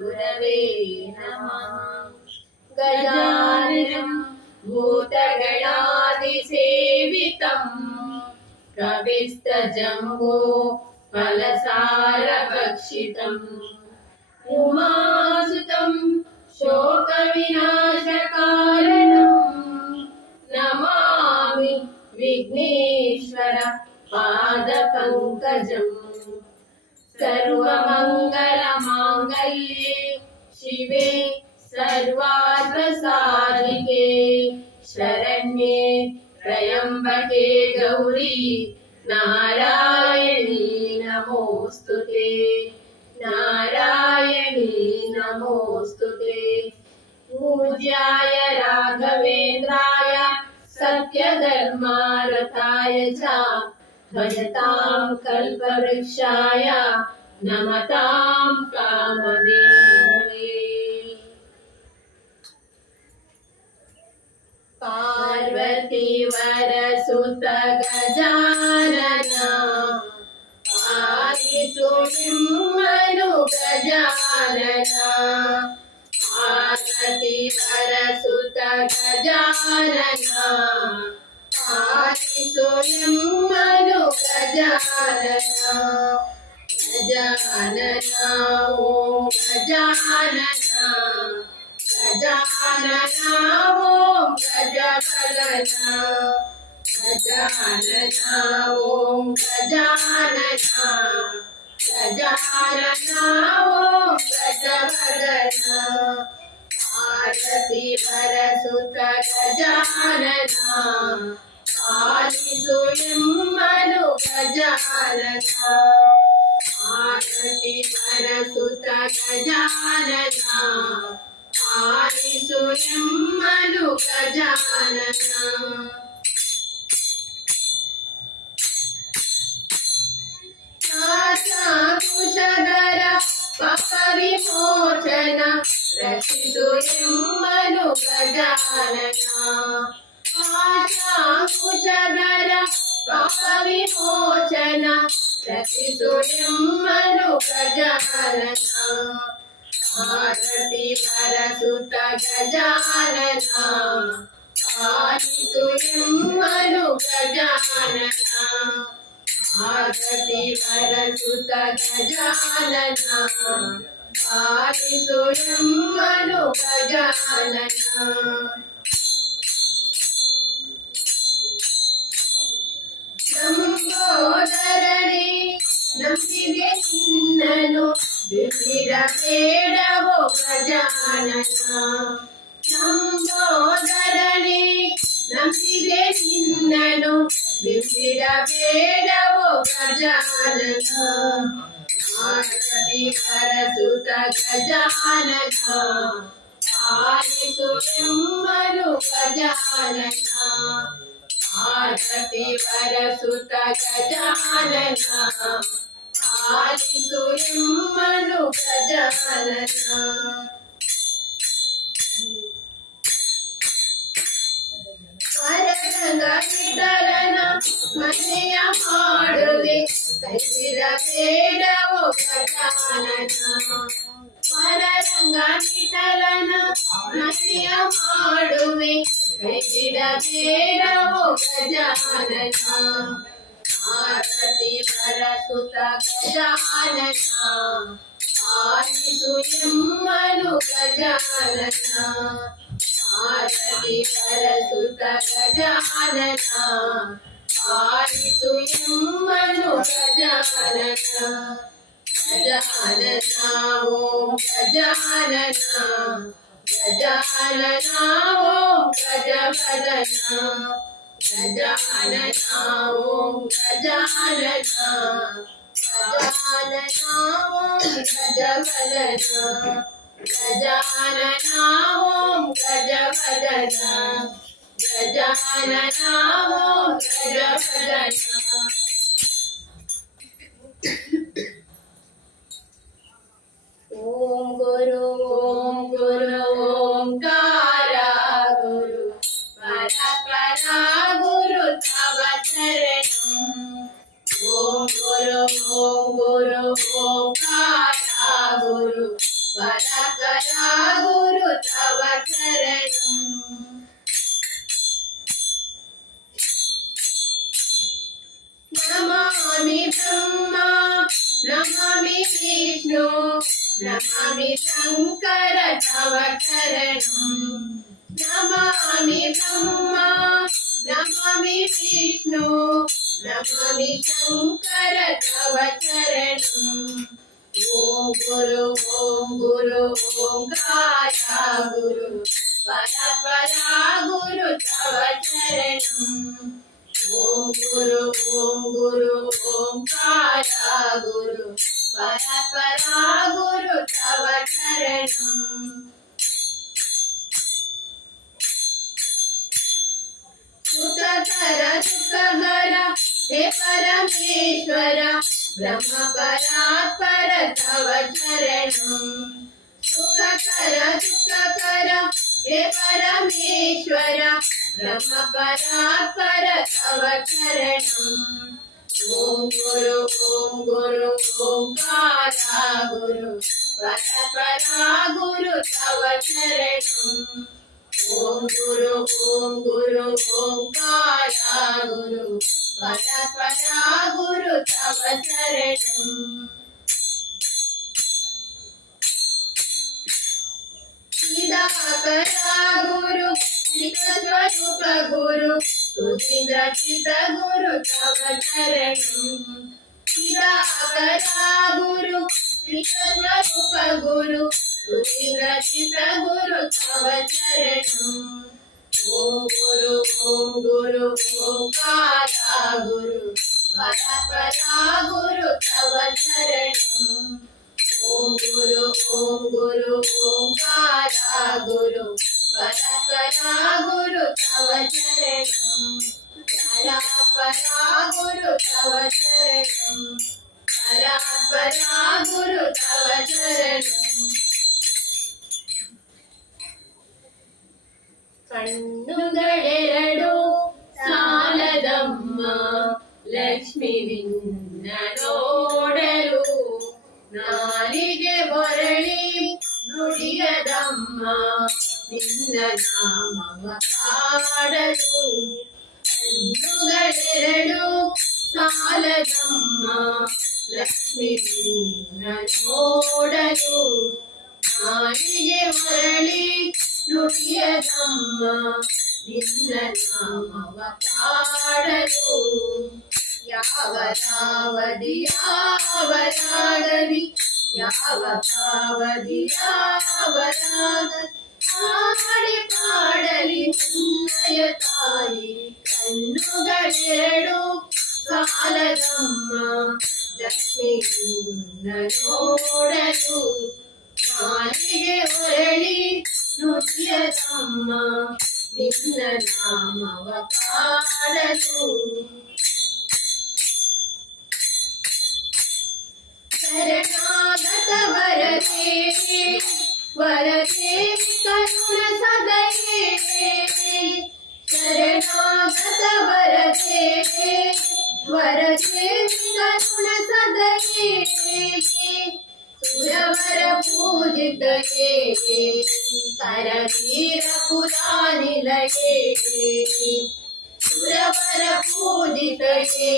गुरवे नमः। गजाननं भूतगणादिसेवितं कपिस्तजम्बो फलसारभक्षितम् उमासुतं शोकविनाशकारणं नमामि विघ्नेश्वर पादपङ्कजम्। सर्वमङ्गलमाङ्गल्ये शिवे सर्वार्थसाधिके शरण्ये त्र्यम्बके गौरी नारायणी नमोऽस्तुते। नारायणी नमोऽस्तुते। पूज्याय राघवेन्द्राय सत्यधर्मारताय च भजतां कल्पवृक्षाय नमतां कामधेनवे। पार्वती वरसुत गजानन पाहिसुनिम्मनु गजानन। पार्वती वरसुत गजानन पाहिसुनिम्मनु गजानन। गजानन ओं गजानन गजानन ओं गजवदन। गजानन ओं गजानन गजानन ओं गजवदन। पार्वती वरसुत गजानन पाहिसुनिम्मनु गजानन। पार्वती वरसुत गजानन पाहिसुनिम्मनु गजानन। कुशधर पापविमोचन रक्षिसुनिम्मनु गजानन। कुशधर पापविमोचन रक्षिसुनिम्मनु गजानन। पार्वती वरसुत गजानन पाहिसुनिम्मनु गजानन। पार्वती वरसुत गजानन पाहिसुनिम्मनु गजानन। लंबोदरने ನಂಬಿದೆ ನಿನ್ನನು ಬಿಸಿರಬೇಡವೋ ಗಜಾನನ. ಲಂಬೋದರನೆ ನಂಬಿದೆ ನಿನ್ನನು ಬಿಸಿರಬೇಡವೋ ಗಜಾನನ. ಪಾರ್ವತಿ ವರಸುತ ಗಜಾನನ ಪಾಲಿಸುವೆಂಬನು ಗಜಾನನ. ಪಾರ್ವತಿ ವರಸುತ ಗಜಾನನ ಪಾಲಿಸುವೆಂಬನು ಗಜಾನನ. ವರದಂಗ ವಿಠಲನ ಮನೆಯ ಮಾಡುವೆ ಕೈಬಿಡಬೇಡವೋ ಗಜಾನನ. ವರದಂಗ ವಿಠಲನ ಮನೆಯ ಮಾಡುವೆ ಕೈಬಿಡಬೇಡವೋ ಗಜಾನನ. ಪಾರ್ವತಿ ವರಸುತ ಗಜಾನನ ಪಾಲಿಸುವೆಂಬನು ಗಜಾನನ. ಪಾರ್ವತಿ ವರಸುತ ಗಜಾನನ ಪಾಲಿಸುವೆಂಬನು ಗಜಾನನ. ಗಜಾನನ ಓಂ ಗಜಾನನ ಗಜಾನನ ಓಂ ಗಜವದನ. ಗಜಾನನ ಓಂ ಗಜಾನನ ಗಜಾನನ ಓಂ ಗಜವದನ. ಗಜಾನನ ಓಂ ಗಜವದನ ಗಜಾನನ ಓಂ ಗಜವದನ. ಓಂ ಗುರು ಓಂಕಾರ ಗುರು ಪರಪರ ಗುರು ತವ ಶರಣಂ. ಓಂ ಗುರು ಓಂಕಾರ ಗುರು परपरा गुरु तव चरणम् नमामि ब्रह्मा नमामि विष्णु नमामि शंकर तव चरणम् नमामि ब्रह्मा नमामि विष्णु नमामि शंकर तव चरणम् ओम गुरु ओंकारा गुरु परपरा गुरु तव चरणम् ओम गुरु ओंकारा गुरु परपरा गुरु तव चरणम् सुखकर सुखहर हे परमेश्वर ब्रह्म परात्पर तव चरणम् सुखकर सुखकर हे परमेश्वर ब्रह्म परात्पर तव चरणम् ओम गुरु ओंकारा गुरु परपरा गुरु तव चरणम् ओम गुरु ओंकारा गुरु परपरा गुरु तव चरणम् निराकरा गुरु नित्यस्वरूप गुरु सुधीन्द्र चित गुरु तव चरणम् निराकरा गुरु नित्यस्वरूप गुरु सुधीन्द्र चित गुरु तव चरणम् ओम गुरु ओंकारा गुरु परपरा गुरु तव चरणम् ओम गुरु ओंकारा गुरु परपरा गुरु तव चरणम् परपरा गुरु तव चरणम् परपरा गुरु तव चरणम् ಕಣ್ಣುಗಳೆರಡು ಸಾಲದಮ್ಮ ಲಕ್ಷ್ಮಿ ನಿನ್ನ ನೋಡಲು ನಾಲಿಗೆ ಹೊರಳಿ ನುಡಿಯದಮ್ಮ ನಿನ್ನ ನಾಮವ ಕಾಡಲು ಕಣ್ಣುಗಳೆರಡು ಸಾಲದಮ್ಮ ಲಕ್ಷ್ಮಿ ನಿನ್ನ ನೋಡಲು ನಾಲಿಗೆ ಹೊರಳಿ ನುಡಿಯದಮ್ಮ ನಿನ್ನ ನಾಮವ ಕಾಡಲು ಯಾವ ಯಾವದಿ ಯಾವರಾಗಲಿ ಯಾವ ಕಾವದಿ ಯಾವರಾಗಲಿ ಹಾಡಿ ಪಾಡಲಿ ನಿನ್ನಯ ತಾಯಿ ಕಣ್ಣುಗಳೆರಡು ಸಾಲದಮ್ಮ ಲಕ್ಷ್ಮಿ ನೋಡಲು ನಾಲಿಗೆ ಹೊರಳಿ ನುಡಿಯದಮ್ಮ ನಿನ್ನ ನಾಮವ ಕಾಡಲು ಶರಣಾಗತ ವರದೆ ವರದೆ ಕರುಣ ಸದಯೇ ಶರಣಾಗತ ವರದೆ ವರದೆ ಕರುಣ ಸದಯೇ ಸುರವರ ಪೂಜಿತಯೇ ಕರವೀರ ಪುರಾನಿಲಯೇ ಸುರವರ ಪೂಜಿತಯೇ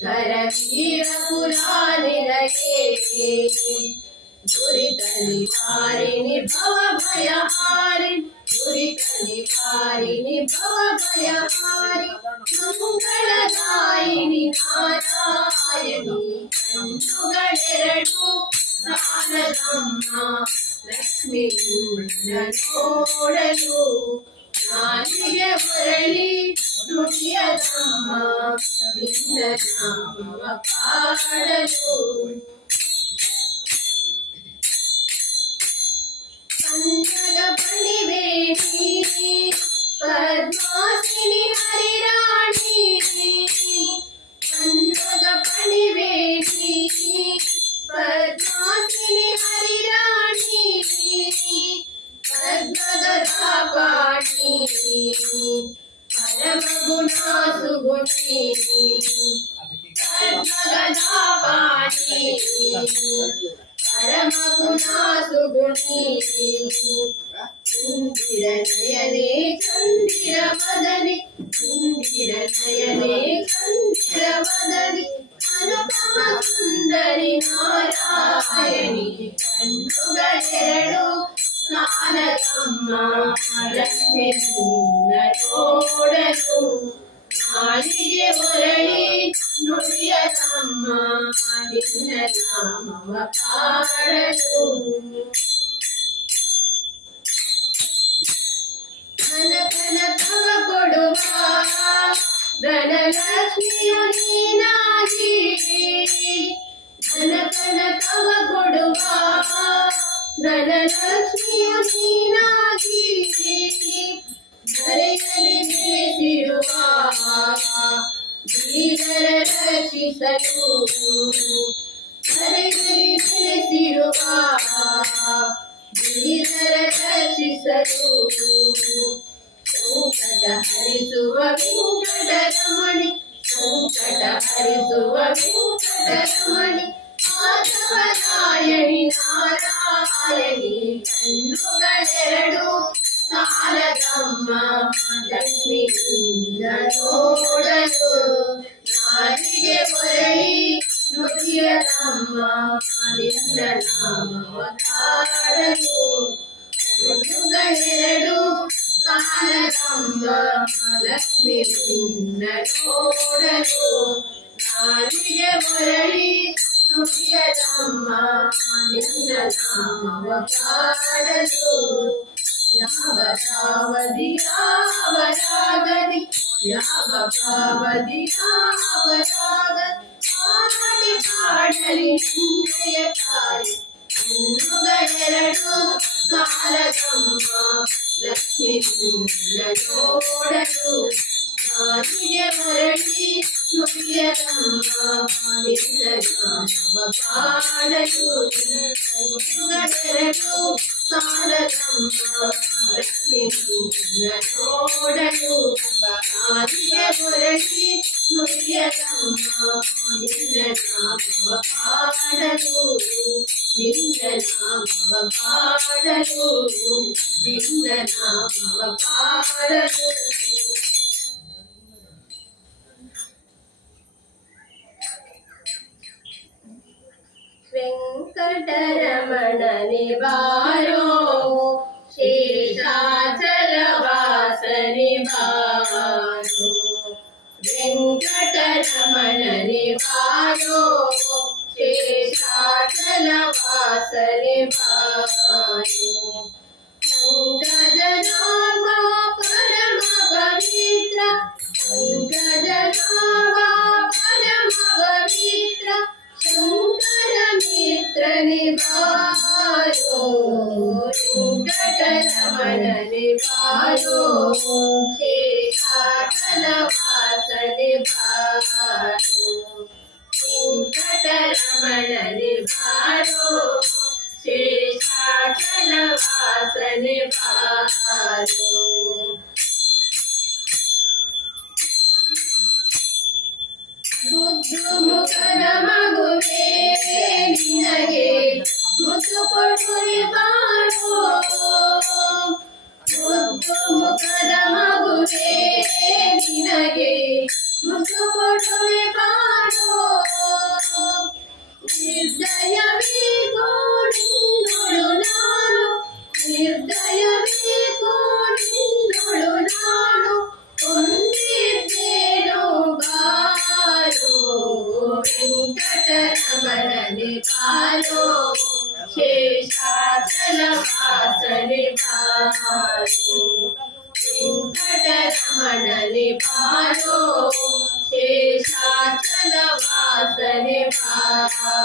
ಕರವೀರ ಪುರಾನಿಲಯೇ ದುರಿತ ನಿವಾರಿಣಿ ಭವ ಭಯಹಾರಿ ದುರಿತ ನಿವಾರಿಣಿ ಭವ ಭಯಹಾರಿ ಮಂಗಳದಾಯಿನಿ ನಾರಾಯಣಿ ಕಣ್ಣುಗಳೆರಡು ಸಾಲದಮ್ಮ ಲಕ್ಷ್ಮಿ ನೋಡಲು ನಾಲಿಗೆ ಹೊರಳಿ ನುಡಿಯದಮ್ಮ ನಿನ್ನ ನಾಮವ ಕಾಡಲು ಕನ್ನಡ ಬಳಿಬೇಡಿ ಪದ್ಮಾಸಿನಿ ಹರಿರಾಣಿ ಕನ್ನಡ ಬಳಿಬೇಡಿ ಪದ್ಮಾಸಿನಿ ಹರಿರಾಣಿ ಪದ್ಮಗದಾಪಾಣಿ ಪರಮ ಗುಣ ಸುಗುಣಿ ಪದ್ಮಗದಾಪಾಣಿ ಪರಮ ಗುಣ ಸುಗುಣಿ ಇಂದಿರ ನಯನೆ ಚಂದಿರ ವದನೆ ಇಂದಿರ ನಯನೆ ಚಂದಿರ ವದನೆ ಅನುಪಮ ಸುಂದರಿ ನಾರಾಯಣಿ ಕಣ್ಣುಗಳೆರಡು ಸಾಲದಮ್ಮ ಲಕ್ಷ್ಮಿ ನೋಡಲು ನಾಲಿಗೆ ಹೊರಳಿ ನುಡಿಯದಮ್ಮ ನಿನ್ನ ನಾಮವ ಪಾಡಲು ಕನಕನ ತವ ಕೊಡುವ ಧನಲಕ್ಷ್ಮಿಯು ನೀನಾಗಿ ಕನಕನ ತವ ಕೊಡುವ ಧನಲಕ್ಷ್ಮಿಯು ನೀನಾಗಿ ಧರೆಯಲ್ಲಿ ನೆಲೆಸಿರುವ ಶ್ರೀಧರ ರಕ್ಷಿಸಲು ಧರೆಯಲ್ಲಿ ನೆಲೆಸಿರುವ ಶ್ರೀಧರ ರಕ್ಷಿಸಲು ಸಂಕಟ ಹರಿಸುವ ವೆಂಕಟರಮಣಿ ಸಂಕಟ ಹರಿಸುವ ವೆಂಕಟರಮಣಿ ಮಾಧವರಾಯಣಿ ನಾರಾಯಣಿ ಕಣ್ಣುಗಳೆರಡು ಸಾಲದಮ್ಮ ಲಕ್ಷ್ಮಿ ನೋಡಲು ನಾಲಿಗೆ ಹೊರಳಿ ನುಡಿಯದಮ್ಮ ನಿನ್ನ ನಾಮವ ತಾಡಲು ಕಣ್ಣುಗಳೆರಡು ಸಾಲದಮ್ಮ ಲಕ್ಷ್ಮಿ ನೋಡಲು ನಾಲಿಗೆ ಹೊರಳಿ ನುಡಿಯದಮ್ಮ ನಿನ್ನ ನಾಮವ ಪಾಡಲು ಯಾವ ಭಾವದಿ ಯಾವ ರಾಗದಿ ಯಾವ ಭಾವದಿ ಯಾವ ರಾಗ ಹಾಡಿ ಪಾಡಲಿ ನಿನ್ನಯ ತಾಯಿ ಕಣ್ಣುಗಳೆರಡು ಸಾಲದಮ್ಮ ಲಕ್ಷ್ಮಿ ನೋಡಲು ನಾಲಿಗೆ ಹೊರಳಿ ನುಡಿಯದಮ್ಮ ನಿನ್ನ ನಾಮವ ಪಾಡಲು ಕಣ್ಣುಗಳೆರಡು ಸಾಲದಮ್ಮ ಲಕ್ಷ್ಮಿ ನೋಡಲು ನಾಲಿಗೆ ಹೊರಳಿ ನುಡಿಯದಮ್ಮ ನಿನ್ನ ನಾಮವ ಪಾಡಲು ನಿನ್ನ ನಾಮವ ಪಾಡಲು ನಿನ್ನ ನಾಮವ ಪಾಡಲು ವೆಂಕಟರಮಣನೆ ಬಾರೋ ಶೇಷಾಚಲವಾಸನೆ ಬಾರೋ ವೆಂಕಟರಮಣನೆ ಬಾರೋ ಶೇಷಾಚಲವಾಸನೆ ಬಾರೋ ಪಂಕಜನಾಭ ಪರಮ ಪವಿತ್ರ ಪಂಕಜನಾಭ ಪರಮ ಪವಿತ್ರ ಶಂಕರ ಮಿತ್ರನೆ ಬಾರೋ ವೆಂಕಟರಮಣನೆ ಬಾರೋ ಶೇಷಾಚಲವಾಸನೆ ಬಾರೋ ವೆಂಕಟರಮಣನೆ ಬಾರೋ ಶೇಷಾಚಲವಾಸನೆ ಬಾರೋ ಮುದ್ದು ಮುಖದ ಮಗುವೇ ನಿನಗೆ ಮುದ್ದು ಕೊಡುವೆ ಬಾರೋ ಮುದ್ದು ಮುಖದ ಮಗುವೇ ನಿನಗೆ ಮುದ್ದು ಕೊಡುವೆ ಬಾರೋ ನಿರ್ದಯವೇ ಗೋಣಿನೊಳು ನಾನು ನಿರ್ದಯವೇ ಗೋಣಿನೊಳು ನಾನು ಕೊಂಡಿದ್ದೇನೋ ಬಾರೋ ವೆಂಕಟರಮಣನೆ ಬಾರೋ ಶೇಷಾಚಲವಾಸನೆ ಬಾರೋ ವೆಂಕಟರಮಣನೆ ಬಾರೋ ಶೇಷಾಚಲವಾಸನೆ ಬಾರೋ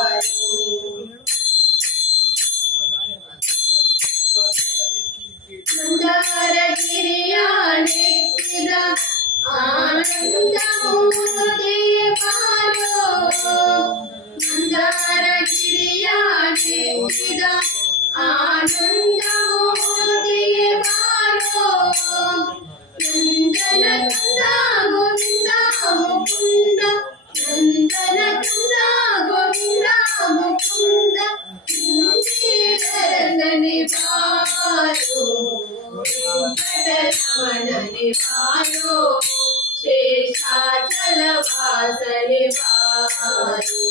ಮಂದಾರಗಿರಿಯ ನೆಕ್ಕಿದ ಆನಂದ ಮೂರ್ತಿ ಬಾರೋ ಮಂದಾರಗಿರಿಯ ನೆಕ್ಕಿದ ಆನಂದ ಮೂರ್ತಿ ಬಾರೋ ನಂದನ ಕಂದ ಗೋವಿಂದ ಮುಕುಂದ ನಂದನ ಕಂದ ಗೋವಿಂದ ಮುಕುಂದ ಇಂದಿರನ ಬಾರೋ ವೆಂಕಟರಮಣನೆ ಬಾರೋ ಶೇಷಾಚಲ ವಾಸನೆ ಬಾರೋ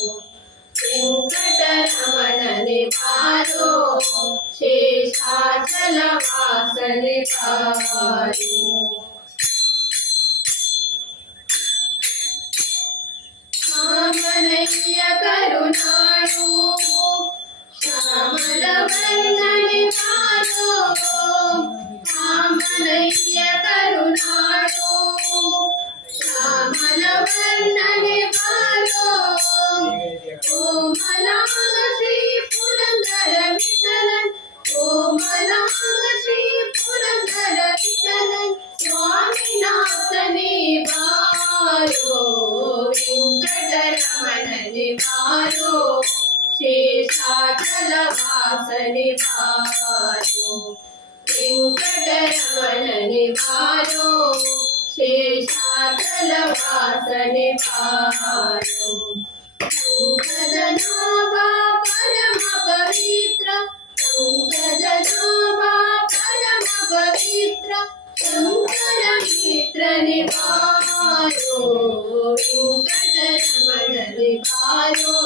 ವೆಂಕಟರಮಣನೆ ಬಾರೋ ಶೇಷಾಚಲ ವಾಸನೆ ಬಾರೋ ಶ್ಯಾಮನಯ್ಯ ಕರುಣಾಳು ಶ್ಯಾಮಲ ವರ್ಣನೆ ಬಾರೋ ಶ್ಯಾಮನಯ್ಯ ಕರುಣಾಳು ಶ್ಯಾಮಲ ವರ್ಣನೆ ಬಾರೋ ಕೋಮಲಾಂಗ ಶ್ರೀ ಪುರಂದರ ವಿಠಲನ್ ಕೋಮಲಾಂಗ ಶ್ರೀ ಪುರಂದರ ವಿಠಲನ್ ಸ್ವಾಮಿನಾಥನೇ ಬಾರೋ ವೆಂಕಟರಮಣನೆ ಬಾರೋ ಶೇಷಾಚಲ ವಾಸನೆ ಬಾರೋ ವೆಂಕಟರಮಣನೆ ಬಾರೋ ಶೇಷಾಚಲ ವಾಸನೆ ಬಾರೋ ಪಂಕಜನಾಭ ಪರಮ ಪವಿತ್ರ ಪಂಕಜನಾಭ ಪರಮ ಪವಿತ್ರ ಶಂಕರ ಮಿತ್ರನೆ ಬಾರೋ ವೆಂಕಟರಮಣನೆ ಬಾರೋ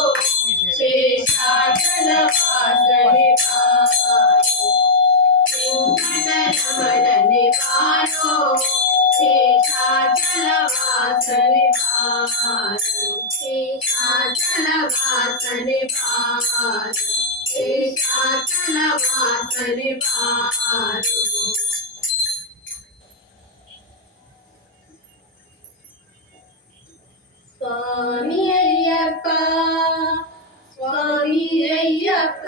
ಶೇಷಾಚಲ ವಾಸನೆ ಬಾರೋ ವೆಂಕಟರಮಣನೆ ಬಾರೋ ಶೇಷಾಚಲ ವಾಸನೆ ಬಾರೋ ಶೇಷಾಚಲ ವಾಸನೆ ಬಾರೋ ಶೇಷಾಚಲ ವಾಸನೆ ಬಾರೋ ಸ್ವಾಮಿ ಅಯ್ಯಪ್ಪ ಸ್ವಾಮಿ ಅಯ್ಯಪ್ಪ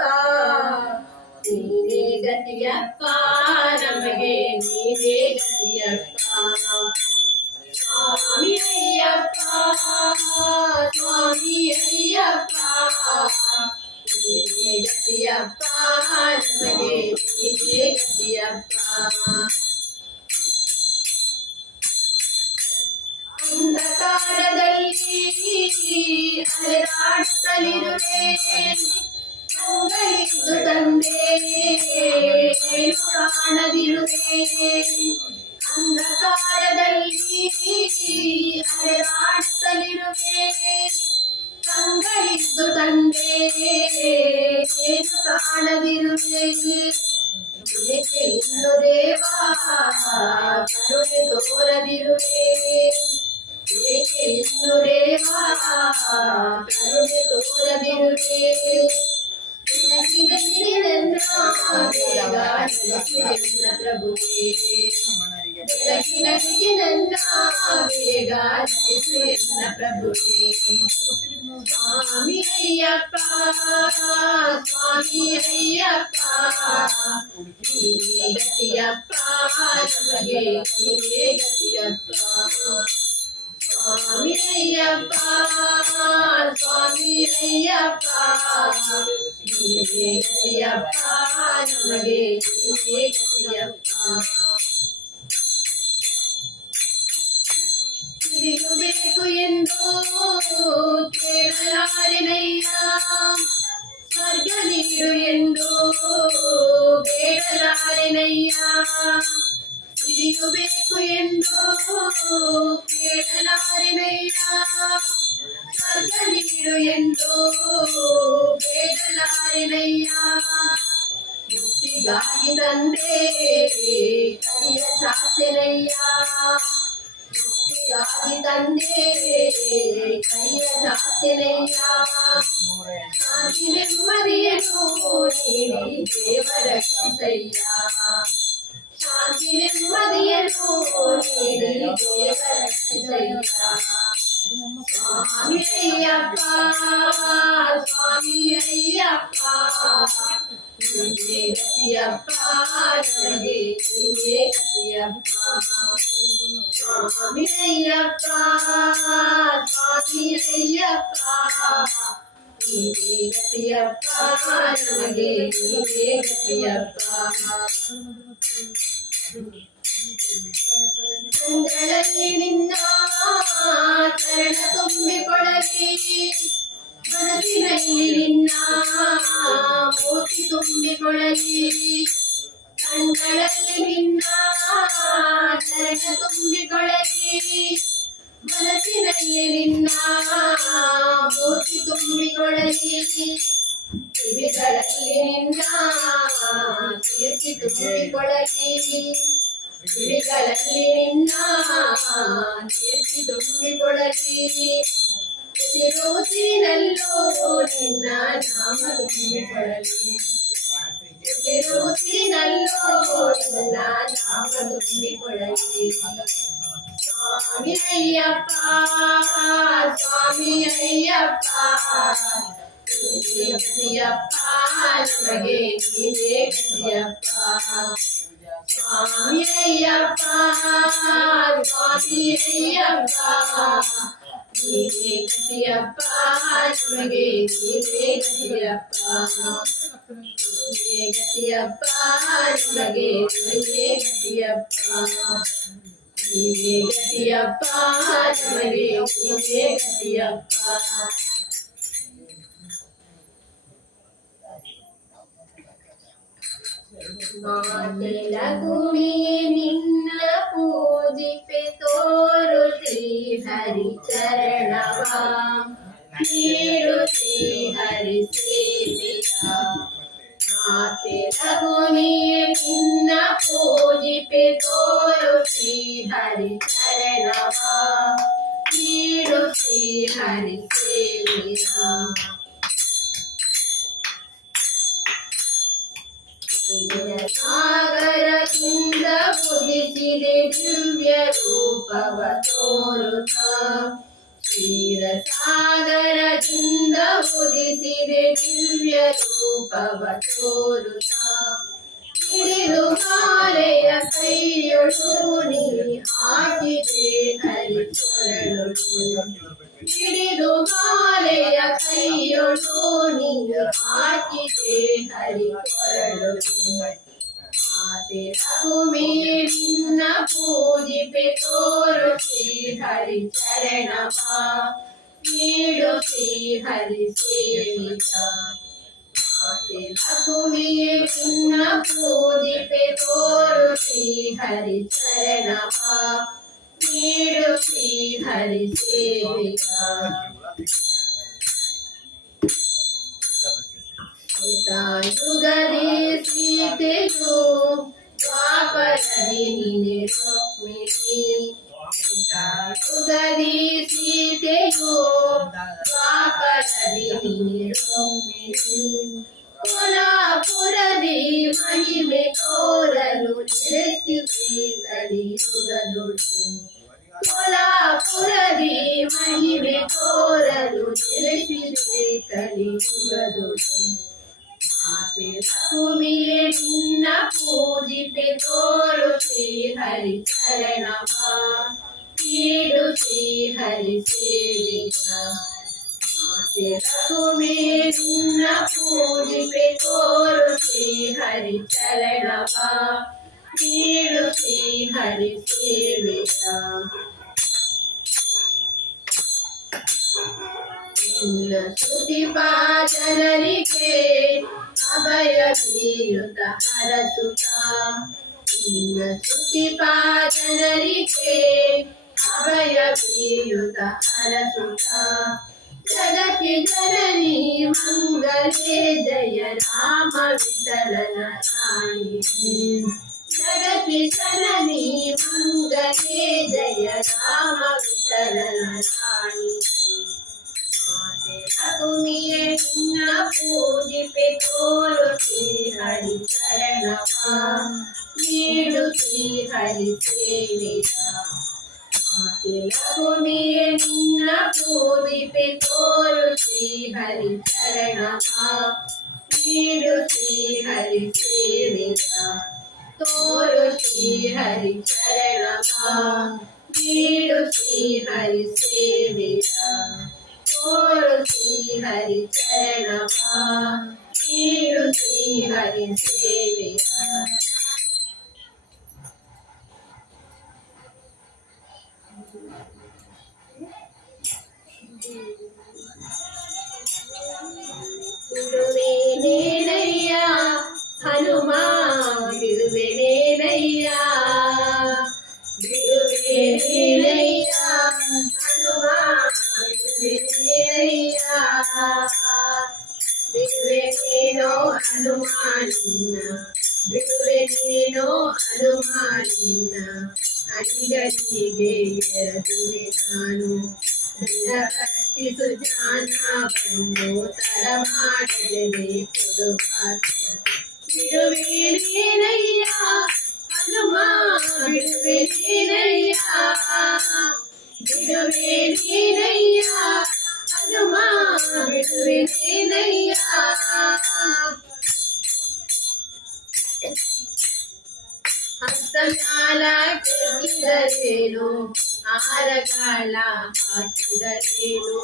ನೀನೇ ಗತಿಯಪ್ಪ ನಮಗೆ ನೀನೇ ಗತಿಯಪ್ಪ ಸ್ವಾಮಿ ಅಯ್ಯಪ್ಪ ಸ್ವಾಮಿ ಅಯ್ಯಪ್ಪ ನೀನೇ ಗತಿಯಪ್ಪ ನಮಗೆ ನೀನೇ ಗತಿಯಪ್ಪ ಅಂಧಕಾರದಲ್ಲಿ ಅಲೆದಾಡುತ್ತಲಿರುವೆ ಕಂಗಳಿದ್ದು ತಂದೆ ಏನು ಕಾಣದಿರುವೆ ಅಂಧಕಾರದಲ್ಲಿ ಅಲೆದಾಡುತ್ತಲಿರುವೆ ಕಂಗಳಿದ್ದು ತಂದೆ ಏನು ಕಾಣದಿರುವೆ ಏಕೆ ಇನ್ನು ದೇವಾ ಕರುಣೆ ತೋರದಿರುವೆ ಏಕೆ ಇನ್ನು ದೇವಾ ಕರುಣೆ ತೋರದಿರುವೆ ಬೆಳಕಿನ ಪ್ರಭುವೇ ಬೆಳಕಿನ ಬೇಗ ನಡೆಸು ಎನ್ನ ಪ್ರಭುವೇ ಸ್ವಾಮಿ ಅಯ್ಯಪ್ಪ ಸ್ವಾಮಿ ಅಯ್ಯಪ್ಪ ನೀನೇ ಗತಿಯಪ್ಪ ನಮಗೆ ನೀನೇ ಗತಿಯಪ್ಪ ಸ್ವಾಮಿ ಅಯ್ಯಪ್ಪ ಸ್ವಾಮಿ ಅಯ್ಯಪ್ಪ ನೀನೇ ಗತಿಯಪ್ಪ ನಮಗೆ ನೀನೇ ಗತಿಯಪ್ಪ ಸಿರಿಯಬೇಕು ಎಂದು ಕೇಳಲಾರೆನಯ್ಯ ಸ್ವರ್ಗ ನೀಡು ಎಂದು ಬೇಡಲಾರೆನಯ್ಯ ಸಿರಿಯಬೇಕು ಎಂದು ಕೇಳಲಾರೆನಯ್ಯ ಸ್ವರ್ಗ ನೀಡು ಎಂದು ಬೇಡಲಾರೆನಯ್ಯ ಮುಕ್ತಿಗಾಗಿ ತಂದೆ ಕೈಯ ಚಾಚೆನಯ್ಯ ಮುಕ್ತಿಗಾಗಿ ತಂದೆ ಕೈಯ ಚಾಚೆನಯ್ಯ ಶಾಂತಿ ನೆಮ್ಮದಿಯನ್ನು ನೀಡಿ ದೇವ ರಕ್ಷಿಸಯ್ಯ ಶಾಂತಿ ನೆಮ್ಮದಿಯನ್ನು ನೀಡಿ ದೇವ ರಕ್ಷಿಸಯ್ಯ ಸ್ವಾಮಿ ಅಯ್ಯಪ್ಪ ಸ್ವಾಮಿ ಅಯ್ಯಪ್ಪ ನೀನೇ ಗತಿಯಪ್ಪ ನಮಗೆ ನೀನೇ ಗತಿಯಪ್ಪ ಸ್ವಾಮಿ ಅಯ್ಯಪ್ಪ ಸ್ವಾಮಿ ಅಯ್ಯಪ್ಪ ನೀನೇ ಗತಿಯಪ್ಪ ನಮಗೆ ನೀನೇ ಗತಿಯಪ್ಪ ಕಂಗಳಲ್ಲಿ ನಿನ್ನ ಚರಣ ತುಂಬಿಕೊಳ್ಳಲಿ ಮನಸ್ಸಿನಲ್ಲಿ ನಿನ್ನ ಮೂರ್ತಿ ತುಂಬಿಕೊಳ್ಳಲಿ, ಕಣ್ಗಳಲ್ಲಿ ನಿನ್ನ ಚರಣ ತುಂಬಿಕೊಳ್ಳಲಿ. ಮನಸ್ಸಿನಲ್ಲಿ ನಿನ್ನ ಮೂರ್ತಿ ತುಂಬಿಕೊಳ್ಳಲಿ, ಕಿವಿಗಳಲ್ಲಿ ನಿನ್ನ ಕೀರ್ತಿ ತುಂಬಿಕೊಳ್ಳಲಿ. ಕಿವಿಗಳಲ್ಲಿ ನಿನ್ನ ಕೀರ್ತಿ ತುಂಬಿಕೊಳ್ಳಲಿ. ಉಸಿರಿನಲ್ಲೂ ನಿನ್ನ ನಾಮ ತುಂಬಿಕೊಳ್ಳಲಿ. ಉಸಿರಿನಲ್ಲೂ ನಿನ್ನ ನಾಮ ತುಂಬಿಕೊಳ್ಳಲಿ. ಸ್ವಾಮಿ ಅಯ್ಯಪ್ಪ, ಸ್ವಾಮಿ ಅಯ್ಯಪ್ಪ, ಗತಿಯಪ್ಪ ನಮಗೆ ನೀವೇ ಗತಿಯಪ್ಪ. ಸ್ವಾಮಿ ಅಯ್ಯಪ್ಪ, ಸ್ವಾಮಿ ಅಯ್ಯಪ್ಪ, ನೀವೇ ಗತಿಯಪ್ಪ ನಮಗೆ ನೀವೇ ಗತಿಯಪ್ಪ. ನೀವೇ ಗತಿಯಪ್ಪ ನಮಗೆ ನೀವೇ ಗತಿಯಪ್ಪ. ನೀವೇ ಗತಿಯಪ್ಪ ನಮಗೆ ನೀವೇ ಗತಿಯಪ್ಪ. ಮಾತೆಲ ಭೂಮಿಯೇ ನಿನ್ನ ಪೂಜಿಪೆ ತೋರು ಶ್ರೀ ಹರಿ ಚರಣವ, ನೀಡು ಶ್ರೀ ಹರಿ ಸೇವೆಯ. ಮಾತೆಲ ಭೂಮಿಯೇ ನಿನ್ನ ಪೂಜಿಪೆ ತೋರು ಶ್ರೀ ಹರಿ ಚರಣವ, ನೀಡು ಶ್ರೀ ಹರಿ ಸೇವೆಯ. ಸಾಗರದಿಂದ ಉದಿಸಿದೆ ದಿವ್ಯ ರೂಪವ ತೋರುತ್ತ, ಕ್ಷೀರಸಾಗರದಿಂದ ಉದಿಸಿದೆ ದಿವ್ಯ ರೂಪವ ತೋರುತ್ತ. ಹಿಡಿದು ಮಾಲೆಯ ಕೈಯೊಳು ನೀ ಹಾಕಿದೆ ಹರಿ ಕೊರಳೊಳು. ಹಿಡಿದು ಮಾಲೆಯ ಕೈಯೊಳು ನೀ ಹಾಕಿದೆ ಹರಿ ಕೊರಳೊಳು. ಮಾತೆರ ಭೂಮಿಯೇ ನಿನ್ನ ಪೂಜಿಪೆ ತೋರು ಶ್ರೀ ಹರಿ ಚರಣವ, ನೀಡು ಶ್ರೀ ಹರಿ ಸೇವೆಯ. ಮಾತೆರ ಭೂಮಿಯೇ ನಿನ್ನ ಪೂಜಿಪೆ ತೋರು ಶ್ರೀ ಹರಿ ಚರಣವ, ನೀಡು ಶ್ರೀ ಹರಿ ಸೇವೆಯ. ಯುಗದಿ ಸೀತೆಯು ದ್ವಾಪರದಿ ನೀನೆ ರುಕ್ಮಿಣಿ. ಯುಗದಿ ಸೀತೆಯು ದ್ವಾಪರದಿ ನೀನೆ ರುಕ್ಮಿಣಿ. ಕೊಲ್ಹಾಪುರದಿ ಮಹಿಮೆ ತೋರಲು ನೆಲೆಸಿದೆ ಕಲಿಯುಗದೊಳು. ಕೊಲ್ಹಾಪುರದಿ ಮಹಿಮೆ ತೋರಲು ನೆಲೆಸಿದೆ ಕಲಿಯುಗದೊಳು. ಮಾತೆರ ಭೂಮಿಯೇ ನಿನ್ನ ಪೂಜಿಪೆ ತೋರು ಶ್ರೀ ಹರಿ ಚರಣವ, ನೀಡು ಶ್ರೀ ಹರಿ ಸೇವೆಯ. ಮಾತೆರ ಭೂಮಿಯೇ ನಿನ್ನ ಪೂಜಿಪೆ ತೋರು ಶ್ರೀ ಹರಿ ಚರಣವ, ನೀಡು ಶ್ರೀ ಹರಿ ಸೇವೆಯ. ನಿನ್ನ ಸ್ತುತಿಪಾ ಜನರಿಗೆ ಅಭಯ ಬೀರುತ್ತ ಹರಸುತ್ತ. ನಿನ್ನ ಸ್ತುತಿಪಾ ಜನರಿಗೆ ಅಭಯ ಬೀರುತ್ತ ಹರಸುತ್ತ. ಜಗಕ್ಕೆ ಜನನಿ ಮಂಗಲೇ ಜಯ ರಾಮ ವಿಠಲನ ರಾಣಿ. ಜಗಕ್ಕೆ ಜನನಿ ಮಂಗಲೇ ಜಯ ರಾಮ ವಿಠಲನ ರಾಣಿ. ಮಾತೆರ ಭೂಮಿಯೇ ನಿನ್ನ ಪೂಜಿಪೆ ತೋರು ಶ್ರೀ ಹರಿ ಚರಣವ, ನೀಡು ಶ್ರೀ ಹರಿ ಸೇವೆಯ. ಮಾತೆರ ಭೂಮಿಯೇ ನಿನ್ನ ಪೂಜಿಪೆ ತೋರು ಶ್ರೀ ಹರಿ ಚರಣವ, ನೀಡು ಶ್ರೀ ಹರಿ ಸೇವೆಯ. ತೋರು ಶ್ರೀ ಹರಿ ಚರಣವ, ನೀಡು ಶ್ರೀ ಹರಿ ಸೇವೆಯ. ತೋರು ಶ್ರೀ ಹರಿ ಚರಣವ, ನೀಡು ಶ್ರೀ ಹರಿ ಸೇವೆಯ. ಹನುಮ ಬಿಡುವೆನೇನಯ್ಯ ಬಿಡುವೆನೇನಯ್ಯ ಹನುಮ ಬಿಡುವೆನೇನಯ್ಯ ಬಿಡುವೆನೇನೋ ಹನುಮ ನಿನ್ನ ಬಿಡುವೆನೇನೋ ಹನುಮ ನಿನ್ನ ಅಡಿಗಳಿಗೆ ಎರದುವೆ ನಾನು ಕಟ್ಟಿಸು ಜಾನ ಬಂದು ತಡ ಮಾಡದೆ ಕೊಡುವಾತ ಬಿಡುವೆನೇನಯ್ಯ ಹನುಮ ಬಿಡುವೆನೇನಯ್ಯ ಬಿಡುವೆನೇನಯ್ಯ ಹನುಮ ಬಿಡುವೆನೇನಯ್ಯ ಹಸ್ತಮ್ಯಾಲ ಕೆತ್ತಿದರೇನು ಆರಗಾಲ ಹಾಕಿದರೇನು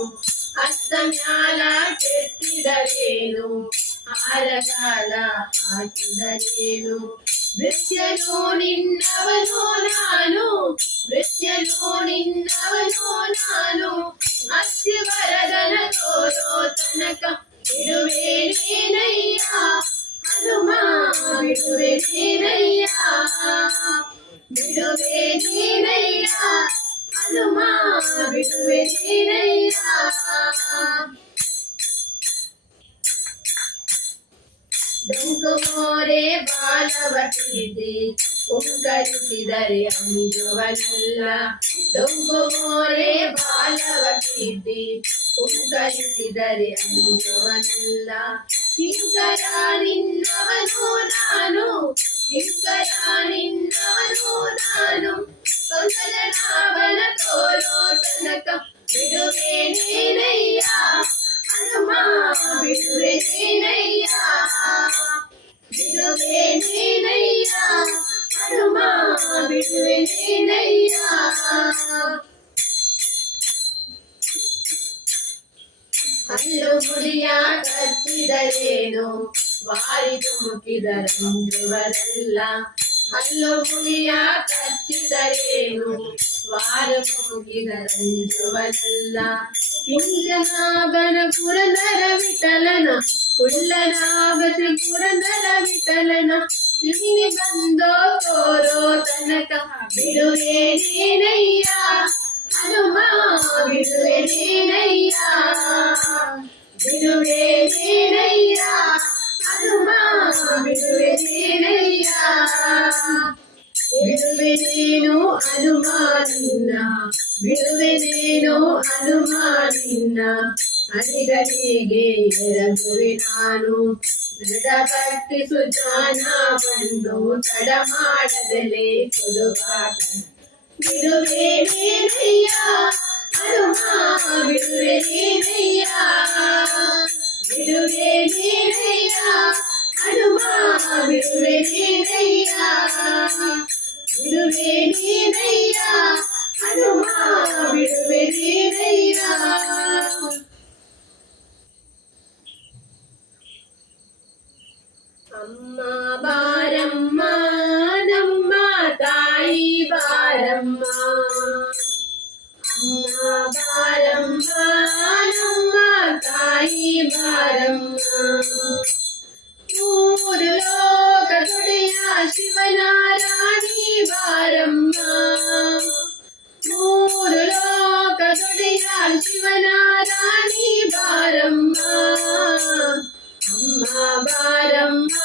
ಹಸ್ತಮ್ಯಾಲ ಕೆತ್ತಿದರೇನು ಆರಗಾಲ ಹಾಕಿದರೇನು ವೃತ್ಯನು ನಿನ್ನವನು ನಾನು ವೃತ್ಯನು ನಿನ್ನವನು ನಾನು ಅಸ್ತಿವರದನ ತೋರೋ ತನಕ ಬಿಡುವೆನೇನಯ್ಯ ಹನುಮ ಬಿಡುವೆನೇನಯ್ಯ ಬಿಡುವೆನೇನಯ್ಯ ಹನುಮ ಬಿಡುವೆನೇನಯ್ಯ ಡೊಂಕು ಮೋರೆ ಬಾಲವತಿದೆ ಓಂಕರಿಸಿದರೆ ಅಂಜುವನಲ್ಲ ಡೊಂಕು ಮೋರೆ ಬಾಲವತಿದೆ ಓಂಕರಿಸಿದರೆ ಅಂಜುವನಲ್ಲ ಕಿಂಕರ ನಿನ್ನವನು ನಾನು ಕಿಂಕರ ನಿನ್ನವನು ನಾನು ಕೊಂದಲನಾವನ ತೋರೋ ತನಕ ಬಿಡುವೆನೇನಯ್ಯ ಹನುಮ ಬಿಡುವೆನೇನಯ್ಯ ಬಿಡುವೆನೇನಯ್ಯ ಹನುಮ ಬಿಡುವೆನೇನಯ್ಯ ಹಲ್ಲು ಮುಡಿಯ ಕಚ್ಚಿದರೇನು ವಾರಿ ಧುಮುಕಿದರಂಜುವರಲ್ಲ ಹಲ್ಲು ಮುಡಿಯ ಕಚ್ಚಿದರೇನು ವಾರ ಧುಮುಕಿದರಂಜುವರಲ್ಲ ಕಿಂಜನಾಭನ ಪುರಂದರ ವಿಠಲನ ಕುಳ್ಳನಾಭ ಪುರಂದರ ವಿಠಲನ ಇಲ್ಲಿ ಬಂದೋ ತೋರೋ ತನಕ ಬಿಡುವೆನೇನಯ್ಯ ಹನುಮ ಬಿಡುವೆನೇನಯ್ಯ ಬಿಡುವೆನೇನಯ್ಯ ಹನುಮ ಬಿಡುವೆನೇನಯ್ಯ ಬಿಡುವೆನೇನೋ ಹನುಮ ನಿನ್ನ ಬಿಡುವೆನೇನೋ ಹನುಮ ನಿನ್ನ ಅಡಿಗಳಿಗೆ ಎರಗುವೆ ನಾನು ದೃಢ ಕಟ್ಟಿಸು ಜಾನವನ್ನು ತಡ ಮಾಡದಲೇ ಕೊಡುವಾತ ಬಿಡುವೆನೇನಯ್ಯ ಹನುಮ ಬಿಡುವೆನೇನಯ್ಯ ಬಿಡುವೆನೇನಯ್ಯ ಹನುಮ ಬಿಡುವೆನೇನಯ್ಯ ಬಿಡುವೆನೇನಯ್ಯ ಹನುಮ ಬಿಡುವೆನೇನಯ್ಯ ಅಮ್ಮ ಬಾರಮ್ಮ ನಮ್ಮ ತಾಯಿ ಬಾರಮ್ಮ ಅಮ್ಮ ಬಾರಮ್ಮ ನಮ್ಮ ತಾಯಿ ಬಾರಮ್ಮ ಮೂರು ಲೋಕ ದುಡಿಯ ಶಿವನಾರಾಯಣಿ ಬಾರಮ್ಮ ಮೂರು ಲೋಕ ದುಡಿಯ ಶಿವನಾರಾಯಣಿ ಬಾರಮ್ಮ ಅಮ್ಮ ಬಾರಮ್ಮ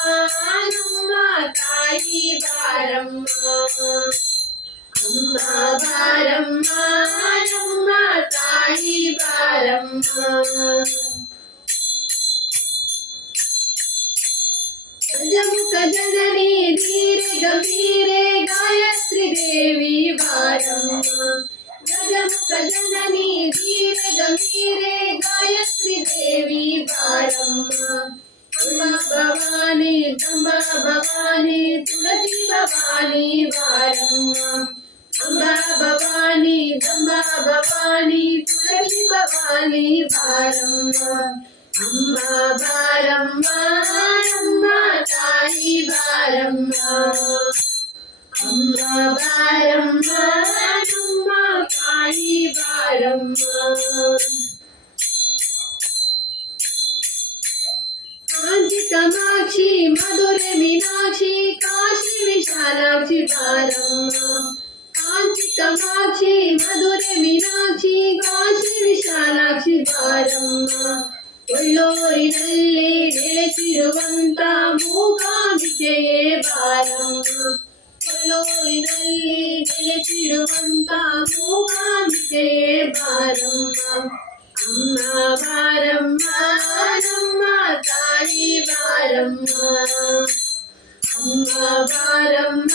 ನಮ್ಮ ತಾಯಿ ಬಾರಮ್ಮ ಅಮ್ಮ ಬಾರಮ್ಮ ನಮ್ಮ ತಾಯಿ ಬಾರಮ್ಮ ಗಜಮುಖ ಜನನಿ ಧೀರೆ ಗಂಭೀರೆ ಗಾಯತ್ರಿ ದೇವಿ ಬಾರಮ್ಮ ಗಜಮುಖ ಜನನಿ ಧೀರೆ ಗಂಭೀರೆ ಗಾಯತ್ರಿ ದೇವಿ ಬಾರಮ್ಮ ಅಂಬಾ ಭವಾನಿ ದಂಬಾ ಭವಾನಿ ತುಳಸಿ ಭವಾನಿ ಬಾರಮ್ಮ ಅಂಬಾ ಭವಾನಿ ದಂಬಾ ಭವಾನಿ ತುಳಸಿ ಭವಾನಿ ಬಾರಮ್ಮ ಅಮ್ಮ ಬಾರಮ್ಮ ನಮ್ಮ ತಾಯಿ ಬಾರಮ್ಮ ಅಮ್ಮ ಬಾರಮ್ಮ ನಮ್ಮ ತಾಯಿ ಬಾರಮ್ಮ ಕಾಂಚಿ ಕಾಮಾಕ್ಷಿ ಮಧುರೆ ಬಾರಮ್ಮ ಕಾಂಚಿ ಕಾಮಾಕ್ಷಿ ಮಧುರೆ ಮೀನಾಕ್ಷಿ ಕಾಶಿ ವಿಶಾಲಾಕ್ಷಿ ಬಾರಮ್ಮ ಒಳ್ಳೋರಿನಲ್ಲಿ ನೆಲೆಸಿರುವಂತ ಮೂಕಾಂಬಿಕೆಯೇ ಬಾರಮ್ಮ ಒಳ್ಳೋರಿನಲ್ಲಿ ನೆಲೆಸಿರುವಂತ ಮೂಕಾಂಬಿಕೆಯೇ ಬಾರಮ್ಮ ಅಮ್ಮ ಬಾರಮ್ಮ ನಮ್ಮ ತಾಯಿ ಬಾರಮ್ಮ ಅಮ್ಮ ಬಾರಮ್ಮ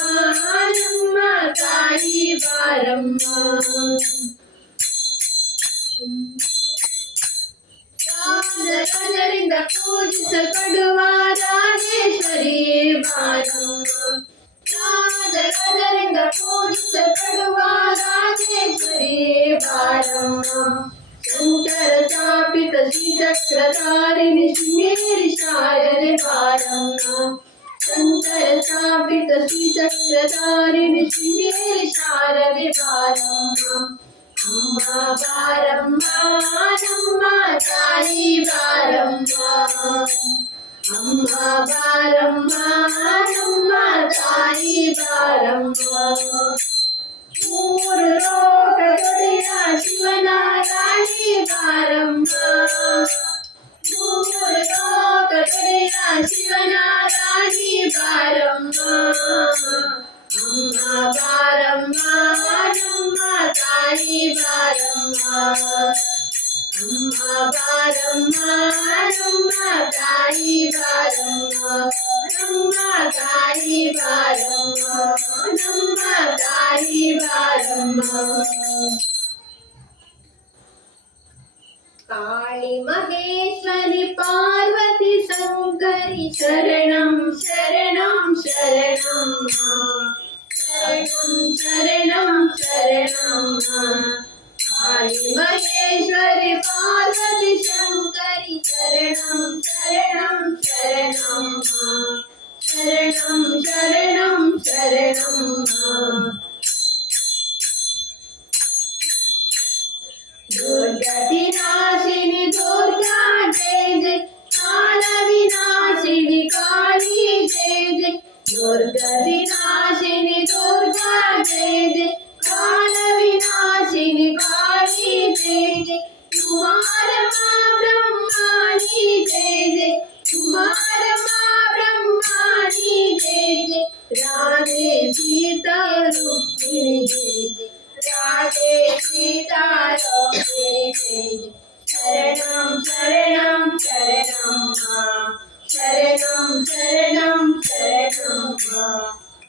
ನಮ್ಮ ತಾಯಿ ಬಾರಮ್ಮ ರಾಜರಿಂದ ಪೂಜಿಸಲ್ಪಡುವ ರಾಜೇಶ್ವರಿಯೇ ಬಾರಮ್ಮ ರಾಜರಿಂದ ಪೂಜಿಸಲ್ಪಡುವ ರಾಜೇಶ್ವರಿಯೇ ಬಾರಮ್ಮ ಶಂಕರ ಸ್ಥಾಪಿತ ಶ್ರೀಚಕ್ರಧಾರಿಣಿ ಶೃಂಗೇರಿ ಶಾರದೆ ಬಾರಮ್ಮ ಶಂಕರ ಸ್ಥಾಪಿತ ಶ್ರೀಚಕ್ರಧಾರಿಣಿ ಶೃಂಗೇರಿ ಶಾರದೆ ಬಾರಮ್ಮ ಅಮ್ಮ ಬಾರಮ್ಮ ನಮ್ಮ ತಾಯಿ ಬಾರಮ್ಮ ಅಮ್ಮ ಬಾರಮ್ಮ ನಮ್ಮ ತಾಯಿ ಬಾರಮ್ಮ ಮೂರು ಲೋಕದೊಡೆಯ ಶಿವನ ರಾಣಿ ಬಾರಮ್ಮ ಮೂರು ಲೋಕದೊಡೆಯ ಶಿವನ ರಾಣಿ ಬಾರಮ್ಮ ಅಮ್ಮ ಬಾರಮ್ಮ ನಮ್ಮ ತಾಯಿ ಬಾರಮ್ಮ ಅಮ್ಮ ಬಾರಮ್ಮ ನಮ್ಮ ತಾಯಿ ಬಾರಮ್ಮ ನಮ್ಮ ತಾಯಿ ಬಾರಮ್ಮ ನಮ್ಮ ತಾಯಿ ಬಾರಮ್ಮ ಕಾಳಿ ಮಹೇಶ್ವರಿ ಪಾರ್ವತಿ ಶಂಕರಿ ಶರಣಂ ಶರಣಂ ಶರಣಂ ಶರಣಂ ಶರಣಂ ಶರಣಂ ಕಾಳಿ ಮಹೇಶ್ವರಿ ಪಾರ್ವತಿ ಶಂಕರಿ ಶರಣಂ ಶರಣಂ ಶರಣಂ ಶರಣಂ ಶರಣಂ ಶರಣಂ दुर्गतिनाशिनी दुर्गा जय जय काल विनाशिनी काली जय जय दुर्गतिनाशिनी दुर्गा जय जय काल विनाशिनी काली जय जय कुमार माँ ब्रह्माणी जय जय कुमार माँ ब्रह्माणी जय जय राधे सीता रुक्मिणी जय जय राधे सीता शरणं शरणं शरणं शरणं शरणं शरणं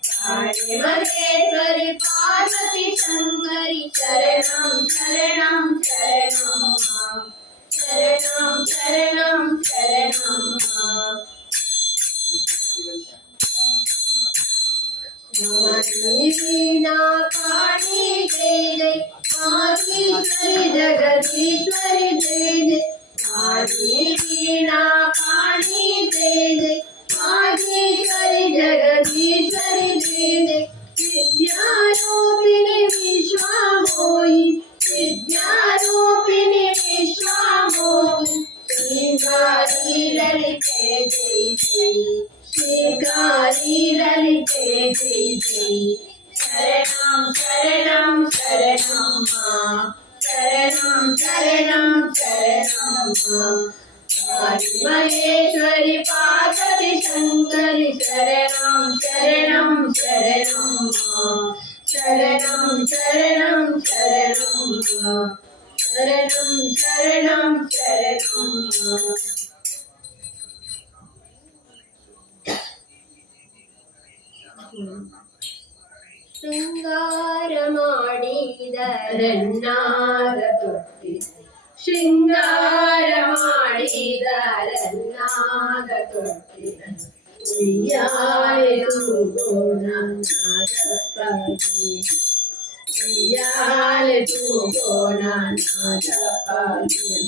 काली महेश्वरी पार्वती शंकरी शरणं शरणं शरणं शरणं शरणं शरणं वीणा पाणी जय जय आदिश्वरी जगदीश्वरी जय जय आदि वीणा पाणी जय जय आदिश्वरी जगदीश्वरी जय जय विद्यारूपिणी विश्वामोहि विद्यारूपिणी विश्वामोहि श्रींगारी ललिते जय जय श्रींगारी ललिते जय जय शरणं शरणं शरणं शरणं शरणं शरणं काली महेश्वरी पार्वती शंकरी शरणं शरणं शरणं शरणं शरणं शरणं शरणं शरणं शरणं ಶೃಂಗಾರ ಮಾಡಿದರನ್ನಾಗ ತೊಟ್ಟಿ ಶೃಂಗಾರ ಮಾಡಿದರನ್ನಾಗ ತೊಟ್ಟಿ ಉಯ್ಯಾಲೆ ತೂಗೋಣ ನಾಗಪ್ಪಾಗಿ ಉಯ್ಯಾಲೆ ತೂಗೋಣ ನಾಗಪ್ಪಾಗಿ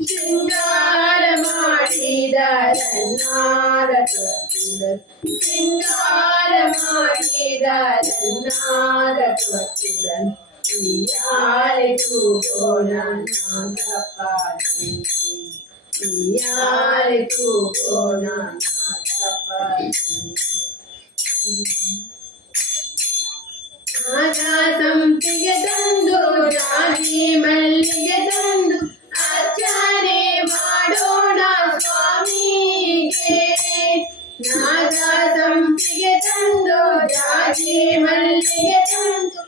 ಶೃಂಗಾರ ಮಾಡಿದರನ್ನಾಗ ತೊಟ್ಟಿದ ಶೃಂಗಾರ ಮಾಡಿದರನ್ನಾಗ ತೊಟ್ಟಿದ ಉಯ್ಯಾಲೆ ತೂಗೋಣ ನಾಗಪ್ಪಾಗಿ ಉಯ್ಯಾಲೆ ತೂಗೋಣ ನಾಗಪ್ಪಾಗಿ ನಾಗ ಸಂಪಿಗೆ ತಂದು ಜಾಜಿ ಮಲ್ಲಿಗೆ ತಂದು ಅರ್ಚನೆ ಮಾಡೋಣ ಸ್ವಾಮಿಗೆ. ನಾಗ ಸಂಪಿಗೆ ತಂದು ಜಾಜಿ ಮಲ್ಲಿಗೆ ತಂದು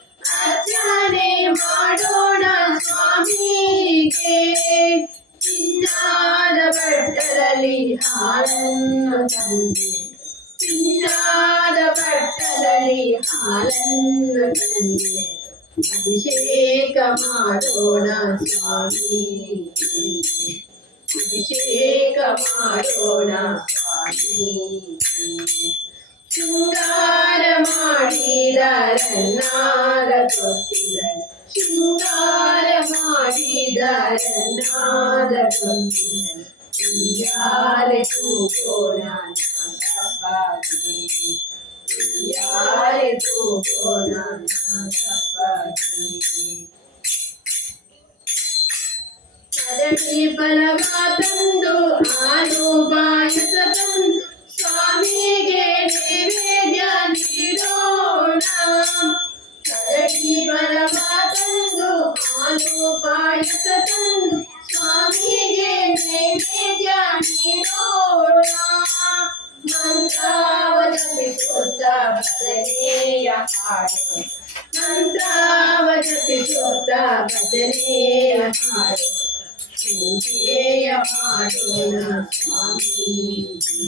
ಅರ್ಚನೆ ಮಾಡೋಣ ಸ್ವಾಮಿಗೆ. ಚಿನ್ನದ ಬಟ್ಟಲಲ್ಲಿ ಹಾಲನ್ನು ತಂದೆ, ಚಿನ್ನದ ಬಟ್ಟಲಲ್ಲಿ ಹಾಲನ್ನು ತಂದೆ ಅಭಿಷೇಕ ಮಾಡೋಣ ಸ್ವಾಮಿಗೆ. ಅಭಿಷೇಕ ಮಾಡೋಣ ಸ್ವಾಮಿಗೆ. ಶೃಂಗಾರ ಮಾಡಿದ ರನ್ನಾದ ತೊಟ್ಟಿಲಲ್ಲಿ, ಶೃಂಗಾರ ಮಾಡಿದ ರನ್ನಾದ ತೊಟ್ಟಿಲಲ್ಲಿ ಉಯ್ಯಾಲೆ ತೂಗೋಣ ನಾಗಪ್ಪಾಗೆ. ಉಯ್ಯಾಲೆ ತೂಗೋಣ ನಾಗಪ್ಪಾಗೆ. ಕದಳಿ ಫಲವ ತಂದು ಹಾಲು ಪಾಯಸ ತಂದು ಸ್ವಾಮಿಗೆ ನೈವೇದ್ಯ ನೀಡೋಣ. ಕದಳಿ ಫಲವ ತಂದು ಹಾಲು ಪಾಯಸ ತಂದು ಸ್ವಾಮಿಗೆ ನೈವೇದ್ಯ ನೀಡೋಣ. ಮಂತ್ರವ ಜಪಿಸುತ್ತ ಭಜನೆಯ ಹಾಡು, ಮಂತ್ರವ ಜಪಿಸುತ್ತ ಭಜನೆಯ ಹಾಡು ಪೂಜೆಯ ಮಾಡೋಣ ಸ್ವಾಮಿಗೆ.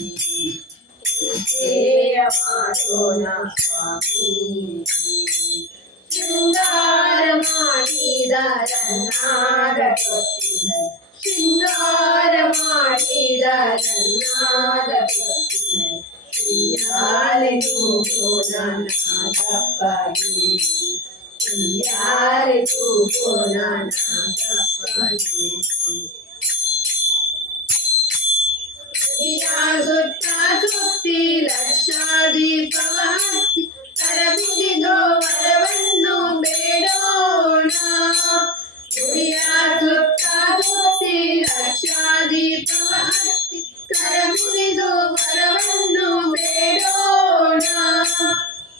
ಪೂಜೆಯ ಮಾಡೋಣ ಸ್ವಾಮಿಗೆ. ಶೃಂಗಾರ ಮಾಡಿದ ರನ್ನಾದ ತೊಟ್ಟಿಲಲ್ಲಿ, ಶೃಂಗಾರ ಮಾಡಿದ ರನ್ನಾದ ತೊಟ್ಟಿಲಲ್ಲಿ ಉಯ್ಯಾಲೆ ತೂಗೋಣ ನಾಗಪ್ಪಾಗೆ. ಉಯ್ಯಾಲೆ ತೂಗೋಣ ನಾಗಪ್ಪಾಗೆ. ಸುತ್ತ ಸುತ್ತಿ ಲಕ್ಷಾದೀಪವ ಹಚ್ಚಿ ಕರಗುದಿದೋ ವರವನ್ನು ಬೇಡೋಣ. ಗುಡಿಯ ಸುತ್ತ ಸುತ್ತಿ ಲಕ್ಷಾದೀಪವ ಹಚ್ಚಿ ಕರಗುದಿದೋ ವರವನ್ನು ಬೇಡೋಣ.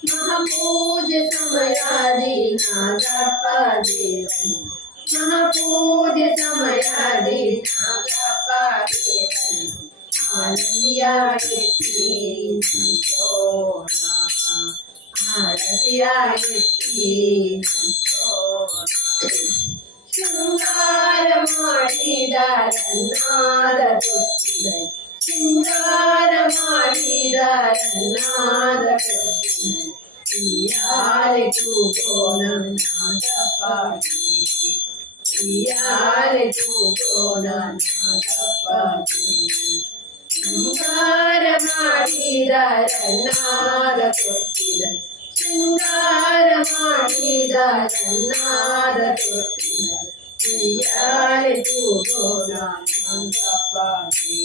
ಮಹಾಪೂಜೆ ಸಮಯಾದಿ ನಾಗಪ್ಪ ದೇವನು, ಮಹಾಪೂಜೆ ಸಮಯಾದಿ ನಾಗಪ್ಪ ದೇವನು ಆರತಿಯ ಎತ್ತಿ ನಿಂತೋಣ. ಆರತಿಯ ಎತ್ತಿ ನಿಂತೋಣ. ಶೃಂಗಾರ ಮಾಡಿದ ರನ್ನಾದ ತೊಟ್ಟಿಲಲ್ಲಿ, ಶೃಂಗಾರ ಮಾಡಿದ ರನ್ನಾದ ತೊಟ್ಟಿಲಲ್ಲಿ ಉಯ್ಯಾಲೆ ತೂಗೋಣ ನಾಗಪ್ಪಾಗೆ. ಉಯ್ಯಾಲೆ ತೂಗೋಣ ನಾಗಪ್ಪಾಗೆ. ಶೃಂಗಾರ ಮಾಡಿದ ರನ್ನಾದ ತೊಟ್ಟಿಲಲ್ಲಿ, ಶೃಂಗಾರ ಮಾಡಿದ ರನ್ನಾದ ತೊಟ್ಟಿಲಲ್ಲಿ ಉಯ್ಯಾಲೆ ತೂಗೋಣ ನಾಗಪ್ಪಾಗೆ.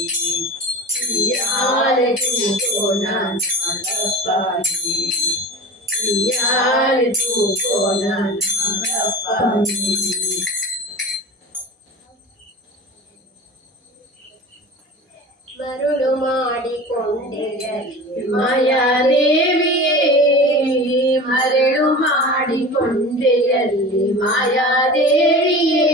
ಉಯ್ಯಾಲೆ ತೂಗೋಣ ನಾಗಪ್ಪಾಗೆ. ಉಯ್ಯಾಲೆ ತೂಗೋಣ ನಾಗಪ್ಪಾಗೆ. ಮರುಳು ಮಾಡಿಕೊಂಡೆಯಲ್ಲಿ ಮಾಯಾದೇವಿಯೇ, ಮರಳು ಮಾಡಿಕೊಂಡೆಯಲ್ಲಿ ಮಾಯಾದೇವಿಯೇ.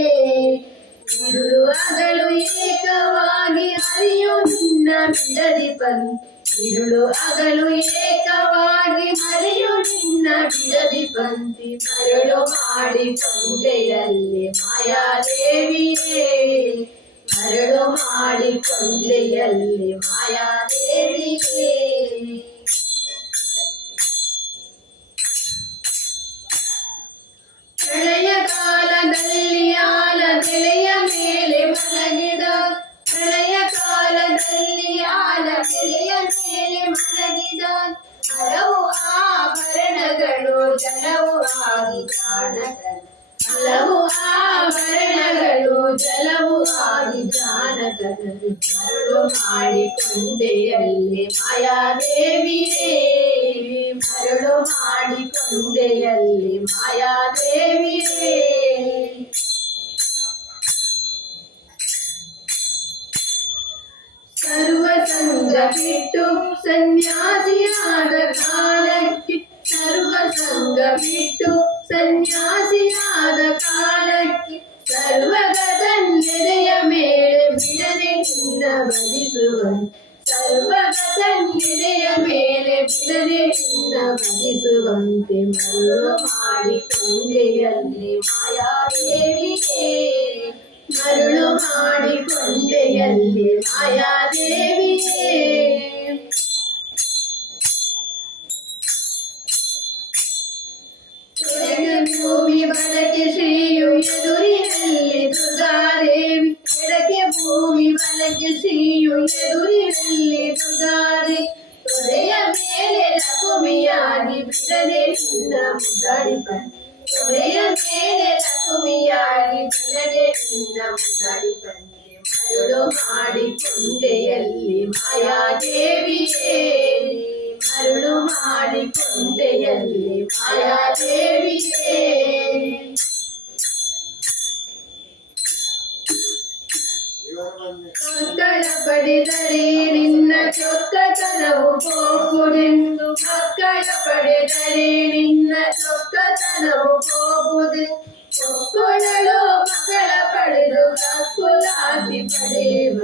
ಇರುಳು ಹಗಲು ಏಕವಾಗಿ ಹರಿಯು ನಿನ್ನ ಬಿಡದಿ ಪಂಥಿ, ಇರುಳು ಹಗಲು ಏಕವಾಗಿ ಹರಿಯು ನಿನ್ನ ಬಿಡದಿ ಪಂಥಿ. ಮರಳು ಮಾಡಿಕೊಂಡೆಯಲ್ಲಿ ಮಾಯಾದೇವಿಯೇ, ಮರಳು ಮಾಡಿಕೊಂಡೆಯಲ್ಲಿ ಮಾಯಾದೇವಿಯೇ. ಪ್ರಳಯ ಕಾಲದಲ್ಲಿ ಆಲ ನೆಲೆಯ ಮೇಲೆ ಮಲಗಿದ, ಪ್ರಳಯ ಕಾಲದಲ್ಲಿ ಆಲ ನೆಲೆಯ ಮೇಲೆ ಮಲಗಿದ ಹಲವು ಆಭರಣಗಳು ಜಲವು ಆಗಿ ಕಾಣದ, ಹಲವು ಆಭರಣಗಳು ಜಲವು ಆಗಿ ಜಾನಕನದು. ಮರಳು ಮಾಡಿಕೊಂಡೆಯಲ್ಲಿ ಮಾಯಾದೇವಿಯೇ, ಮರಳು ಮಾಡಿಕೊಂಡೆಯಲ್ಲಿ ಮಾಯಾದೇವಿಯೇ. ಸರ್ವ ಸಂಗ ಬಿಟ್ಟು ಸನ್ಯಾಸಿಯಾದ ಕಾಲಕ್ಕೆ, ಸರ್ವ ಸಂಗ ಬಿಟ್ಟು ಬಿಡದೆ ನಿನ್ನ ಭಜಿಸುವಂತೆ ಮರುಳು ಮಾಡಿಕೊಂಡೆಯಲ್ಲಿ ಮಾಯಾದೇವಿಯೇ ಮರುಳು ಮಾಡಿಕೊಂಡೆಯಲ್ಲಿ ಮಾಯಾದೇವಿಯೇ ಎಡಕ್ಕೆ ಭೂಮಿ ಬಲಕ್ಕೆ ಶ್ರೀಯು ಎದುರಿನಲ್ಲಿ ದುರ್ಗಾದೇವಿ ಎಡಕ್ಕೆ ಭೂಮಿ ಬಲಕ್ಕೆ ಶ್ರೀಯು ಎದುರಿನಲ್ಲಿ ದುರ್ಗಾದೇವಿ ತೊಡೆಯ ಮೇಲೆ ಲಕುಮಿಯಾಗಿ ಬಿಡದೆ ನಿನ್ನ ಮುದ್ದಾಡಿಪ ತೊಡೆಯ ಮೇಲೆ ಲಕುಮಿಯಾಗಿ ಬಿಡದೆ ನಿನ್ನ ಮುದ್ದಾಡಿಪಂತೆ ಮರುಳು ಮಾಡಿಕೊಂಡೆಯಲ್ಲಿ ಮಾಯಾದೇವಿಯೇ ಮರುಳು ಮಾಡಿಕೊಂಡೆಯಲ್ಲಿ ಮಾಯಾದೇವಿಯೇ ಮಕ್ಕಳ ಪಡೆದರೆ ನಿನ್ನ ಚೊಕ್ಕತನವು ಹೋಗುವುದೆಂದು ಮಕ್ಕಳ ಪಡೆದರೆ ನಿನ್ನ ಚೊಕ್ಕತನವು ಹೋಗುವುದೆಂದು ಒಕ್ಕೊಳಲು ಮಕ್ಕಳ ಪಡೆದು ಕಕ್ಕುಲಾತಿ ಪಡೆಯುವ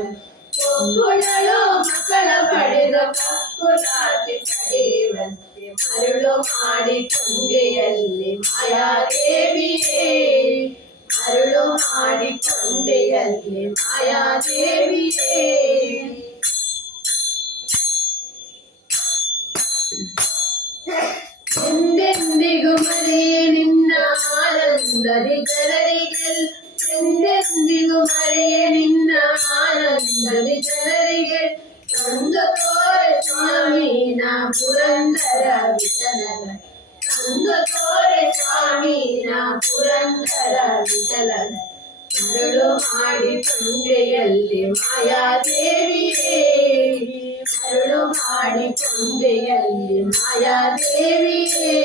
ಒಕ್ಕೊಳಲು ಮಕ್ಕಳ ಪಡೆದ ಕಕ್ಕುಲಾತಿ ಪಡೆಯುವಂತೆ ಮರುಳು ಮಾಡಿಕೊಂಡೆಯಲ್ಲಿ ಮಾಯಾದೇವಿಯೇ ಮರುಳು ಮಾಡಿಕೊಂಡೆಯಲ್ಲಿ ಮಾಯಾದೇವಿಯೇ ಎಂದೆಂದಿಗೂ ಮರೆಯೇ ನಿನ್ನ ಆನಂದದಿ ಜನರಿಗೆ ಎಂದೆಂದಿಗೂ ಮರೆಯೇ ನಿನ್ನ ಆನಂದದಿ ಜನರಿಗೆ ತಂದು ತೋರೆ ಸ್ವಾಮಿ ನಾ ಪುರಂದರ ವಿಠಲನ ತಂದು ತೋರೆ ಸ್ವಾಮಿ ನಾ ಪುರಂದರ ವಿಠಲನ ಮರುಳು ಮಾಡಿಕೊಂಡೆಯಲ್ಲಿ ಮಾಯಾದೇವಿಯೇ ಮರುಳು ಮಾಡಿಕೊಂಡೆಯಲ್ಲಿ ಮಾಯಾದೇವಿಯೇ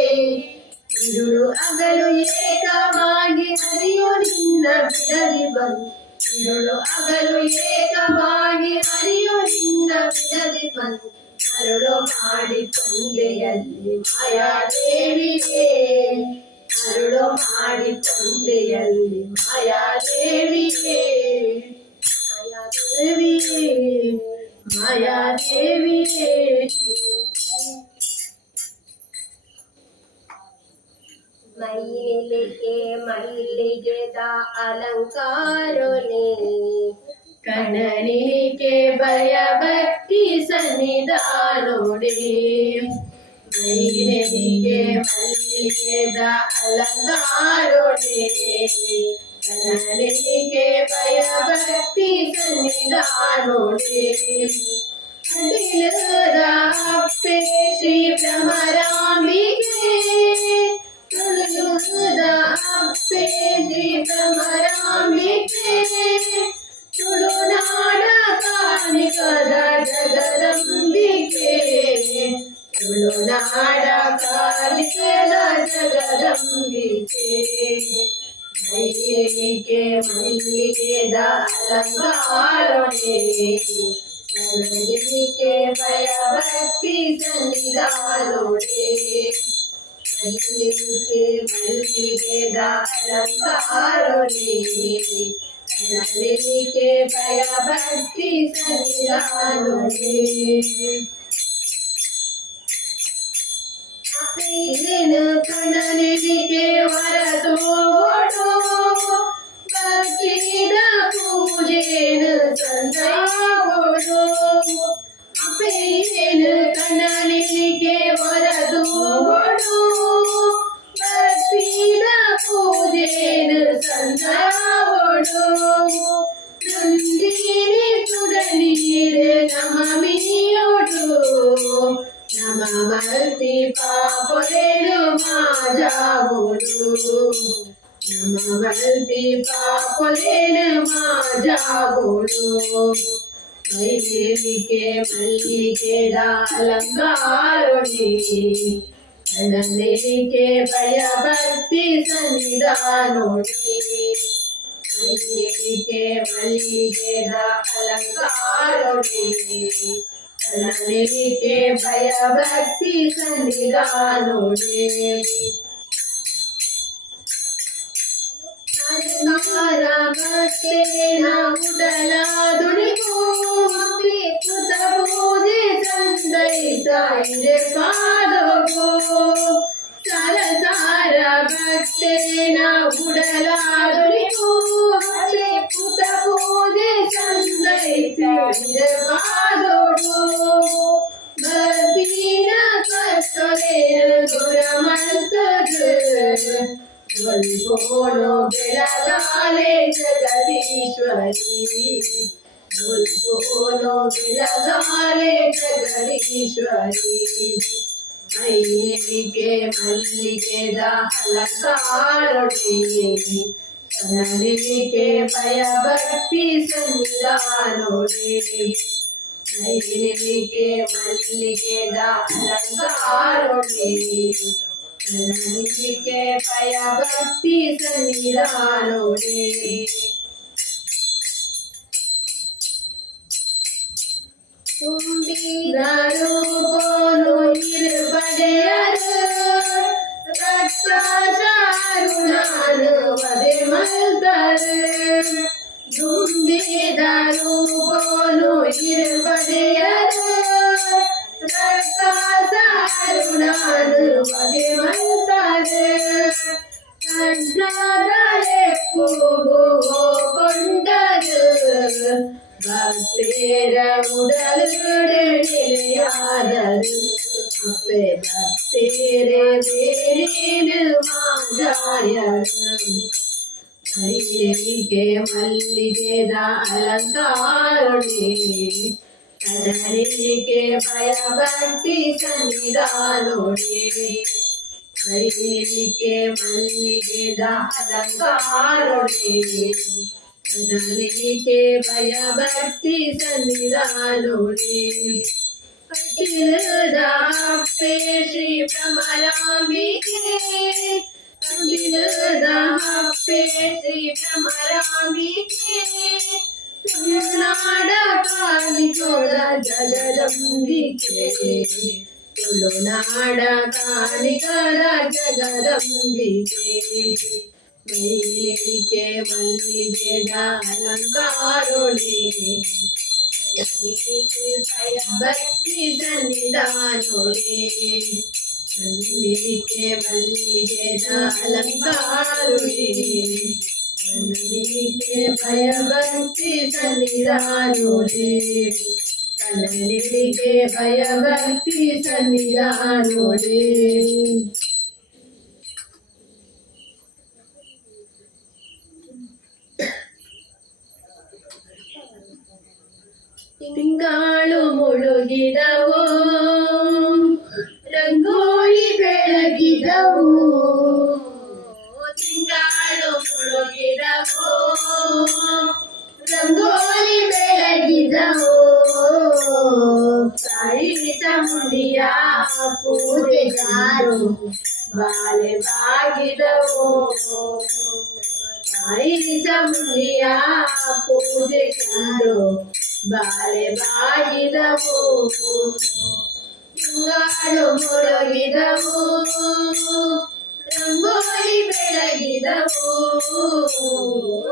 ಇರುಳು ಹಗಲು ಏಕವಾಗಿ ಹರಿಯು ನಿನ್ನ ಬಿಡದಿ ಬಂದು ಇರುಳು ಹಗಲು ಏಕವಾಗಿ ಹರಿಯು ನಿನ್ನ ಬಿಡದಿ ಬಂದು ಮರುಳು ಮಾಡಿಕೊಂಡೆಯಲ್ಲಿ ಮಾಯಾದೇವಿಯೇ ಮರುಳು ಮಾಡಿಕೊಂಡೆಯಲ್ಲಿ ಮಾಯಾದೇವಿಯೇ ಮಾಯಾದೇವಿಯೇ ಮಾಯಾದೇವಿಯೇ ಮೈಲಿಗೆ ಮಲ್ಲಿಗೆದ ಅಲಂಕಾರನೆ ಕಣ್ಣನಿಗೆ ಭಯ ಭಕ್ತಿ ಸನ್ನಿಧಾನೋಡೆ ಮೈಲಿಗೆ ಮಲ್ಲಿಗೆದ ಅಲಂಕಾರೊಡೆ ಕಣ್ಣನಿಗೆ ಭಯ ಭಕ್ತಿ ಸನ್ನಿಧಾನೋಡೆ ಅಡಿಲದ ಅಪ್ಪೆ ಶ್ರೀ ಭ್ರಮರಾಂಬಿಕೆ ತುಳುದ ಅಪ್ಪೆ ಶ್ರೀ ಭ್ರಮರಾಂಬಿಕೆ ತುಳುನಾಡ ಕಾಣಿಕದ ಜಗದಂಬಿಕೆ ತುಳುನಾಡ ಕಾಣಿಕದ ಜಗದಂಬಿಕೆ ಮೈಲಿಗೆ ಮಲ್ಲಿಗೆದ ಅಲಂಕಾರೊಡೆ ಕಣ್ಣನಿಗೆ ಭಯ ಭಕ್ತಿ ಸನ್ನಿಧಾನೋಡೆ ಮೈಲಿಗೆ ಮಲ್ಲಿಗೆದ ಅಲಂಕಾರೊಡೆ ಕಣ್ಣನಿಗೆ ಭಯ ಭಕ್ತಿ ಸನ್ನಿಧಾನೋಡೆ ಅಪ್ಪೇನು ಕಣ್ಣನಿಗೆ ಹೊರತೋಡು ಭಕ್ತಿದ ಪೂಜೆನು ಸಂದಾಗೋಡು ಅಪ್ಪೇನು ಕಣ್ಣನಿಗೆ ಹೊರತೋಡು ಭಕ್ತಿದ ಪೂಜೆನು ಸಂದಾಗೋಡು ನಂದಿನಿ ಸುಡನೀರು ನಮಮಿಯೋಡು ನಮ ಭಕ್ತಿ ಪಾಪಲೇನು ಮಾಜಾಗೋಡು ನಮ ಭಕ್ತಿ ಪಾಪಲೇನು ಮಾಜಾಗೋಡು ಮೈಲಿಗೆ ಮಲ್ಲಿಗೆದ ಅಲಂಕಾರೊಡೆ ಕಣ್ಣನಿಗೆ ಭಯ ಭಕ್ತಿ ಸನ್ನಿಧಾನೋಡೆ ಮೈಲಿಗೆ ಮಲ್ಲಿಗೆದ ಅಲಂಕಾರೊಡೆ ಕಣ್ಣನಿಗೆ ಭಯ ಭಕ್ತಿ ಸನ್ನಿಧಾನೋಡೆ ಅಲಂಕಾರ ಭಕ್ತೇನ ಉಡಲ ದುಡಿಗೂ ಭಕ್ತಿ ಕೃತ ಪೂಜೆ ತಂದೈ ತಾಯಿರೆ ಪಾದವು ಸರಸಾರ ಭಕ್ತೇನ ಉಡಲಾದೊಳಿತು ಹರೆ ಪುತ ಪೂಜೆ ತಂದೈ ತಾಯಿರೆ ಪಾದವು ಭಕ್ತಿನ ಕತ್ತಲೆಯ ಗುರಮಂತದು ಗೋಲ್ಬೋಲೋ ಬೆಳಗಾಲೆ ಜಗದೀಶ್ವರಿ ಗೋಲ್ಬೋಲೋ ಬೆಳಗಾಲೆ ಜಗದೀಶ್ವರಿ ಮೈಲಿಗೆ ಮಲ್ಲಿಗೆದ ಅಲಂಕಾರೊಡೆ ಕನ್ನಡಿಗೆ ಭಯ ಭಕ್ತಿ ಸನ್ನಿಧಾನೊಡೆ ಮೈಲಿಗೆ ಮಲ್ಲಿಗೆದ ಅಲಂಕಾರೊಡೆ ಕನ್ನಡಿಗೆ ಭಯ ಭಕ್ತಿ ಸನ್ನಿಧಾನೊಡೆ ತುಂಬಿದರು ಗೋಲು ಇರುಪಡೆಯರು ರಕ್ತಾಚಾರು ನಾನು ವದೆ ಮಲ್ತರು ತುಂಬಿದರು ಗೋಲು ಇರುಪಡೆಯರು ರಕ್ತಾಚಾರು ನಾನು ವದೆ ಮಲ್ತರು ಕಣ್ಣಾದರೆ ಕೂಗು ಕೊಂಡರು ಭಕ್ತೇರ ಉಡಲುಡೆ ನಿಲೆಯಾದರು ಅಪ್ಪೆ ಭಕ್ತೇರೆ ಬೇರೇನು ಮಾಜಾಯರು ಮೈಲಿಗೆ ಮಲ್ಲಿಗೆದ ಅಲಂಕಾರೊಡೆ ಕನ್ನಡಿಗೆ ಭಯ ಭಕ್ತಿ ಸನ್ನಿಧಾನೊಡೆ ಮೈಲಿಗೆ ಮಲ್ಲಿಗೆದ ಅಲಂಕಾರೊಡೆ ಕನ್ನಡಿಗೆ ಭಯ ಭಕ್ತಿ ಸನ್ನಿಧಾನೊಡೆ ಅಖಿಲದ ಅಪ್ಪೆ ಶ್ರೀ ಭ್ರಮರಾಂಬಿಕೆ ಅಖಿಲದ ಅಪ್ಪೆ ಶ್ರೀ ಭ್ರಮರಾಂಬಿಕೆ ತುಳುನಾಡ ಕಾಣಿಸೋದ ಜಗದಂಬಿಕೆ ತುಳುನಾಡ ಕಾಣಿಗಳ ಜಗದಂಬಿಕೆ ಮೈಲಿಗೆ ಮಲ್ಲಿಗೆದ ಅಲಂಕಾರೊಡೆ ಕನ್ನಡಿಗೆ ಭಯ ಭಕ್ತಿ ಸನ್ನಿಧಾನೊಡೆ ಕನ್ನಡಿಗೆ ಮಲ್ಲಿಗೆದ ಅಲಂಕಾರೊಡೆ ಕನ್ನಡಿಗೆ ಭಯ ಭಕ್ತಿ ಸನ್ನಿಧಾನೊಡೆ ಕನ್ನಡಿಗೆ ಭಯ ಭಕ್ತಿ ಸನ್ನಿಧಾನೊಡೆ ತಿಂಗಳು ಮುಳುಗಿದವು ರಂಗೋಲಿ ಬೆಳಗಿದವು ತಿಂಗಳು ಮುಳುಗಿದವು ರಂಗೋಲಿ ಬೆಳಗಿದವು ತಾಯಿ ಚಾಮುಂಡಿಯ ಪೂಜೆಗಾರು ಬಾಲೆ ಬಾಗಿದವು ತಾಯಿ ಚಾಮುಂಡಿಯ ಪೂಜೆಗಾರು ಬಾಲೆ ಬಾಗಿದವು ತಿಂಗಳು ಮುಳುಗಿದವು ರಂಗೋಲಿ ಬೆಳಗಿದವು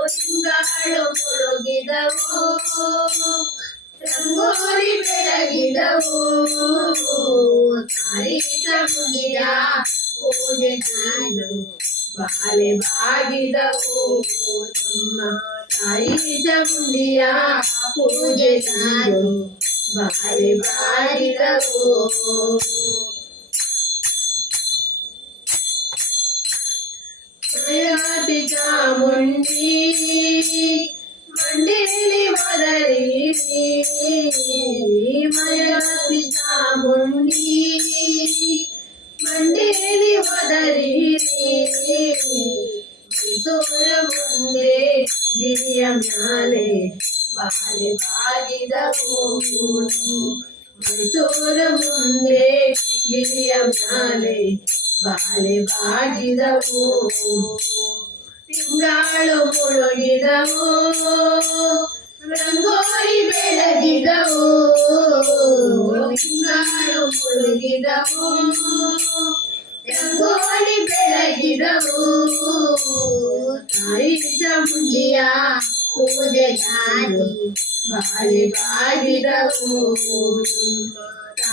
ತಿಂಗಳು ಮುಳುಗಿದವು ರಂಗೋಲಿ ಬೆಳಗಿದವು ತಾಯಿ ಚಾಮುಂಡಿಯ ಪೂಜೆಗಾರು ಬಾಲೆ ಬಾಗಿದವು ನಮ್ಮ ತಾಯಿ ಚಾಮುಂಡಿಯ ಪೂಜೆಗಾರು ಬಾಲೆ ಬಾಗಿದವು ಮಾಯಾತಿ ಚಾಮುಂಡಿ ಮಂಡೇಲಿ ಒದರಿಸಿ ಮಾಯಾತಿ ಚಾಮುಂಡಿ ಮಂಡೇಲಿ ಒದರಿಸಿ ಮೈಸೂರ ಮುಂದೆ ಗಿರಿಯ ಮ್ಯಾಲೆ ಬಾಲೆ ಬಾಗಿದವು ಮೈಸೂರ ಮುಂದೆ ಗಿರಿಯ ಮ್ಯಾಲೆ ಬಾಲೆ ಬಾಗಿದವು ತಿಂಗಳು ಮುಳುಗಿದವು ರಂಗೋಲಿ ಬೆಳಗಿದವು ತಿಂಗಳು ಮುಳುಗಿದವು ರಂಗೋಲಿ ಬೆಳಗಿದವು ತಾಯಿ ಚಾಮುಂಡಿಯ ಪೂಜೆಗಾರಿ ಬಾಲೆ ಬಾಗಿದವು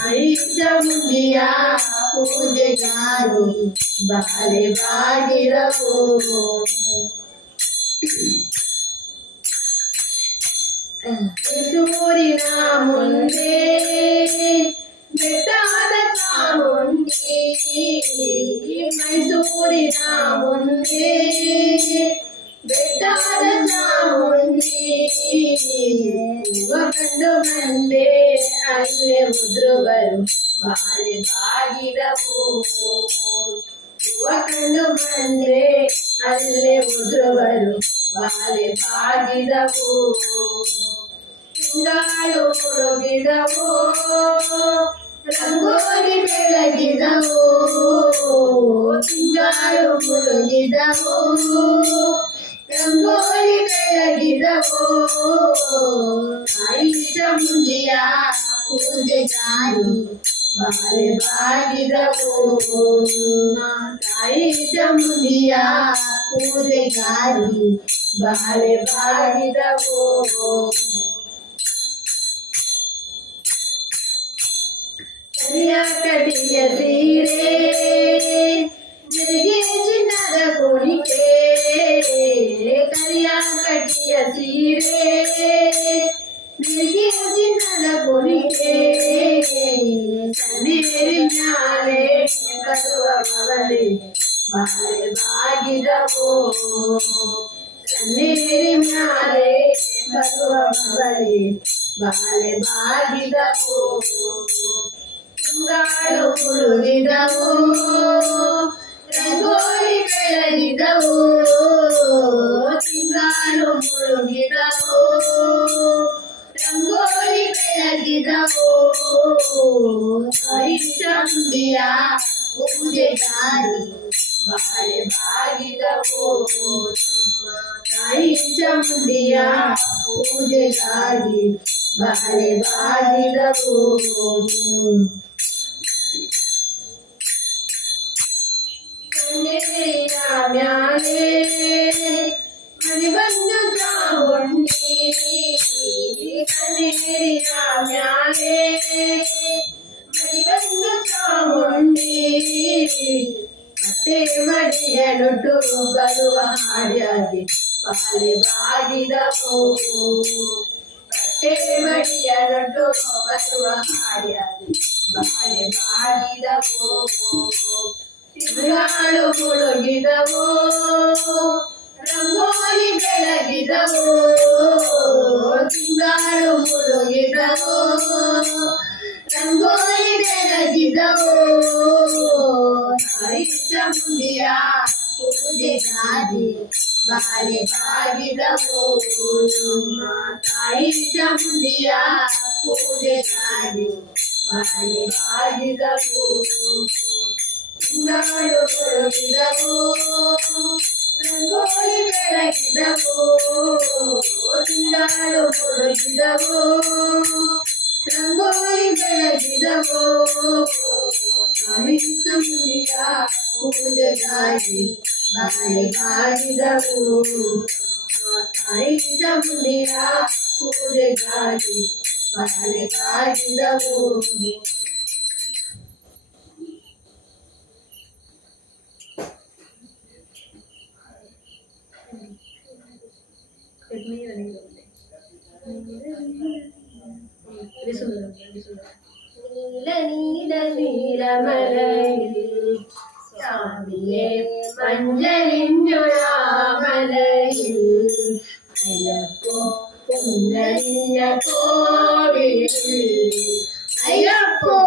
ತಾಯಿ ಚಾಮುಂಡಿಯ ಪೂಜೆಗಾಗಿ ಬಾಳೆ ಬಾಗಿರವು. ಮೈಸೂರಿನ ಮುಂದೆ ಬೆಟ್ಟದ ಚಾಮುಂಡಿ, ಮೈಸೂರಿನ ಮುಂದೆ ಬೆಟ್ಟದ ಚಾಮುಂಡಿ, ಕಂಡು ಬಂದೆ ಅಲ್ಲೇ ಮುದ್ರುಗಳು ಬಾಳೆ ಬಾಗಿದವು. ಕಂಡು ಬಂದೆ ಅಲ್ಲೇ ಮುದ್ರುಗಳು ಬಾಳೆ ಬಾಗಿದವು. ತಿಂಗಳು ಮುಳುಗಿದವು, ರಂಗೋಲಿ ಬೆಳಗಿದವು. ತಿಂಗಳು ಮುಳುಗಿದವು, ರಂಗೋಲಿ ಬೆಳಗಿದವು. ತಾಯಿ ಚಾಮುಂಡಿಯ ಪೂಜೆಗಾಗಿ ಬಾಳೆ ಬಾಗಿದವು. ತಾಯಿ ಚಾಮುಂಡಿಯ ಪೂಜೆಗಾಗಿ ಬಾಳೆ ಬಾಗಿದವು. ಕರಿಯ ಕಟಿಯ ಸೀರೆ ಜರಿಗೆ ಚಿನ್ನದ ಕೋಣಿಕೆ, ಕರಿಯ ಕಟಿಯ ಸೀರೆ ಜರಿಗೆ ಚಿನ್ನದ ಕೋಣಿಕೆ. ಕಣ್ಣೀರಿ ಮ್ಯಾಲೆ ಬರುವ ಮಗಳೇ ಬಾಳೆ ಬಾಗಿದವು. ಕಣ್ಣೀರಿ ಮ್ಯಾಲೆ ಬರುವ ಮಗಳೇ ಬಾಳೆ ಬಾಗಿದವು. ತಿಂಗಳು ಮುಳುಗಿದವು, ರಂಗೋಲಿ ಬೆಳಗಿದವು. ತಿಂಗಳು ಮುಳುಗಿದವು, ರಂಗೋಲಿ ಬೆಳಗಿದವು. ತಾಯಿ ಚಾಮುಂಡಿಯ ಪೂಜೆಗಾಗಿ ಬಾಳೆ ಬಾಗಿದವು. ತಾಯಿ ಚಾಮುಂಡಿಯ ಪೂಜೆಗಾಗಿ ಬಾಳೆ ಬಾಗಿದವು. ಕಣ್ಣೀರಿನ ಮ್ಯಾಲೆ ಮಣಿಬಂದು ಚಾಮುಂಡಿ, ಕಣ್ಣೀರಿನ ಮ್ಯಾಲೆ ಮಣಿಬಂದು ಚಾಮುಂಡಿ. ಮತ್ತೆ ಮಡಿಯಲೊಟ್ಟು ಬರುವ ಹಾಡ್ಯಾಗಿ ಬಾಳೆ ಬಾಗಿದವು. ಮತ್ತೆ ಮಡಿಯಲೊಟ್ಟು ಬರುವ ಹಾಡ್ಯಾಗಿ ಬಾಳೆ ಬಾಗಿದವು. ತಿಂಗಳು ಮುಳುಗಿದವು, ರಂಗೋಲಿ ಬೆಳಗಿದವು. ತಿಂಗಳು ಮುಳುಗಿದವು, ರಂಗೋಲಿ ಬೆಳಗಿದವು. ತಾಯಿ ಚಾಮುಂಡಿಯ ಪೂಜೆಗಾಗಿ ಬಾಳೆ ಬಾಗಿದವು. ತಾಯಿ ಚಾಮುಂಡಿಯ ಪೂಜೆಗಾಗಿ ಬಾಳೆ ಬಾಗಿದವು. ತಿಂಗಳು ಮುಳುಗಿದವು, ರಂಗೋಲಿ ಬೆಳಗಿದವು. ತಿಂಗಳು ಮುಳುಗಿದವು, ರಂಗೋಲಿ ಬೆಳಗಿದವು. ತಾಯಿ ಚಾಮುಂಡಿಯ ಪೂಜೆಗಾಗಿ ಬಾಳೆ ಬಾಗಿದವು. ತಾಯಿ ಚಾಮುಂಡಿಯ ಪೂಜೆಗಾಗಿ ಬಾಳೆ ಬಾಗಿದವು. ನೀಲ ನೀಲ നീലമലയിൽ സ്വാമിയെ മഞ്ഞളിഞ്ഞൊരാമലയിൽ അയ്യപ്പോ പൊന്നലിഞ്ഞ കോവിലിൽ അയ്യപ്പോ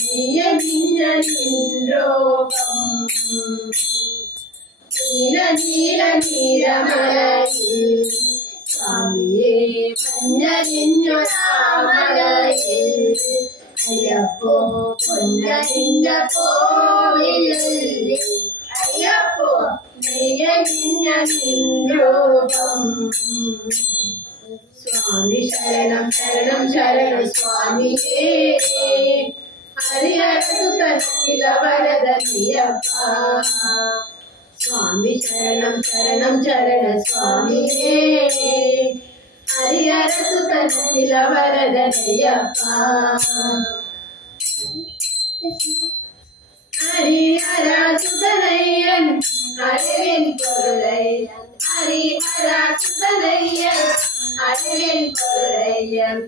നീയണിഞ്ഞ നിൻരോഗം നീല നീല നീലമലയിൽ സ്വാമിയെ മഞ്ഞളിഞ്ഞൊരാമലയിൽ അയ്യപ്പോ പൊന്നലിഞ്ഞ കോവിലിൽ അയ്യപ്പോ നീയണിഞ്ഞ നിൻരോഗം സ്വാമി ശരണം ശരണം ശരണം സ്വാമിയേ ഹരിഹരസുതനില വരദയ്യപ്പ സ്വാമി ശരണം ശരണം ശരണ സ്വാമിയേ ഹരിഹരസുതനില വരദയ്യപ്പ ஹரிஹர சுதனையன் அறிவின் பொருளையன் ஹரிஹர சுதனையன் அறிவின் பொருளையன்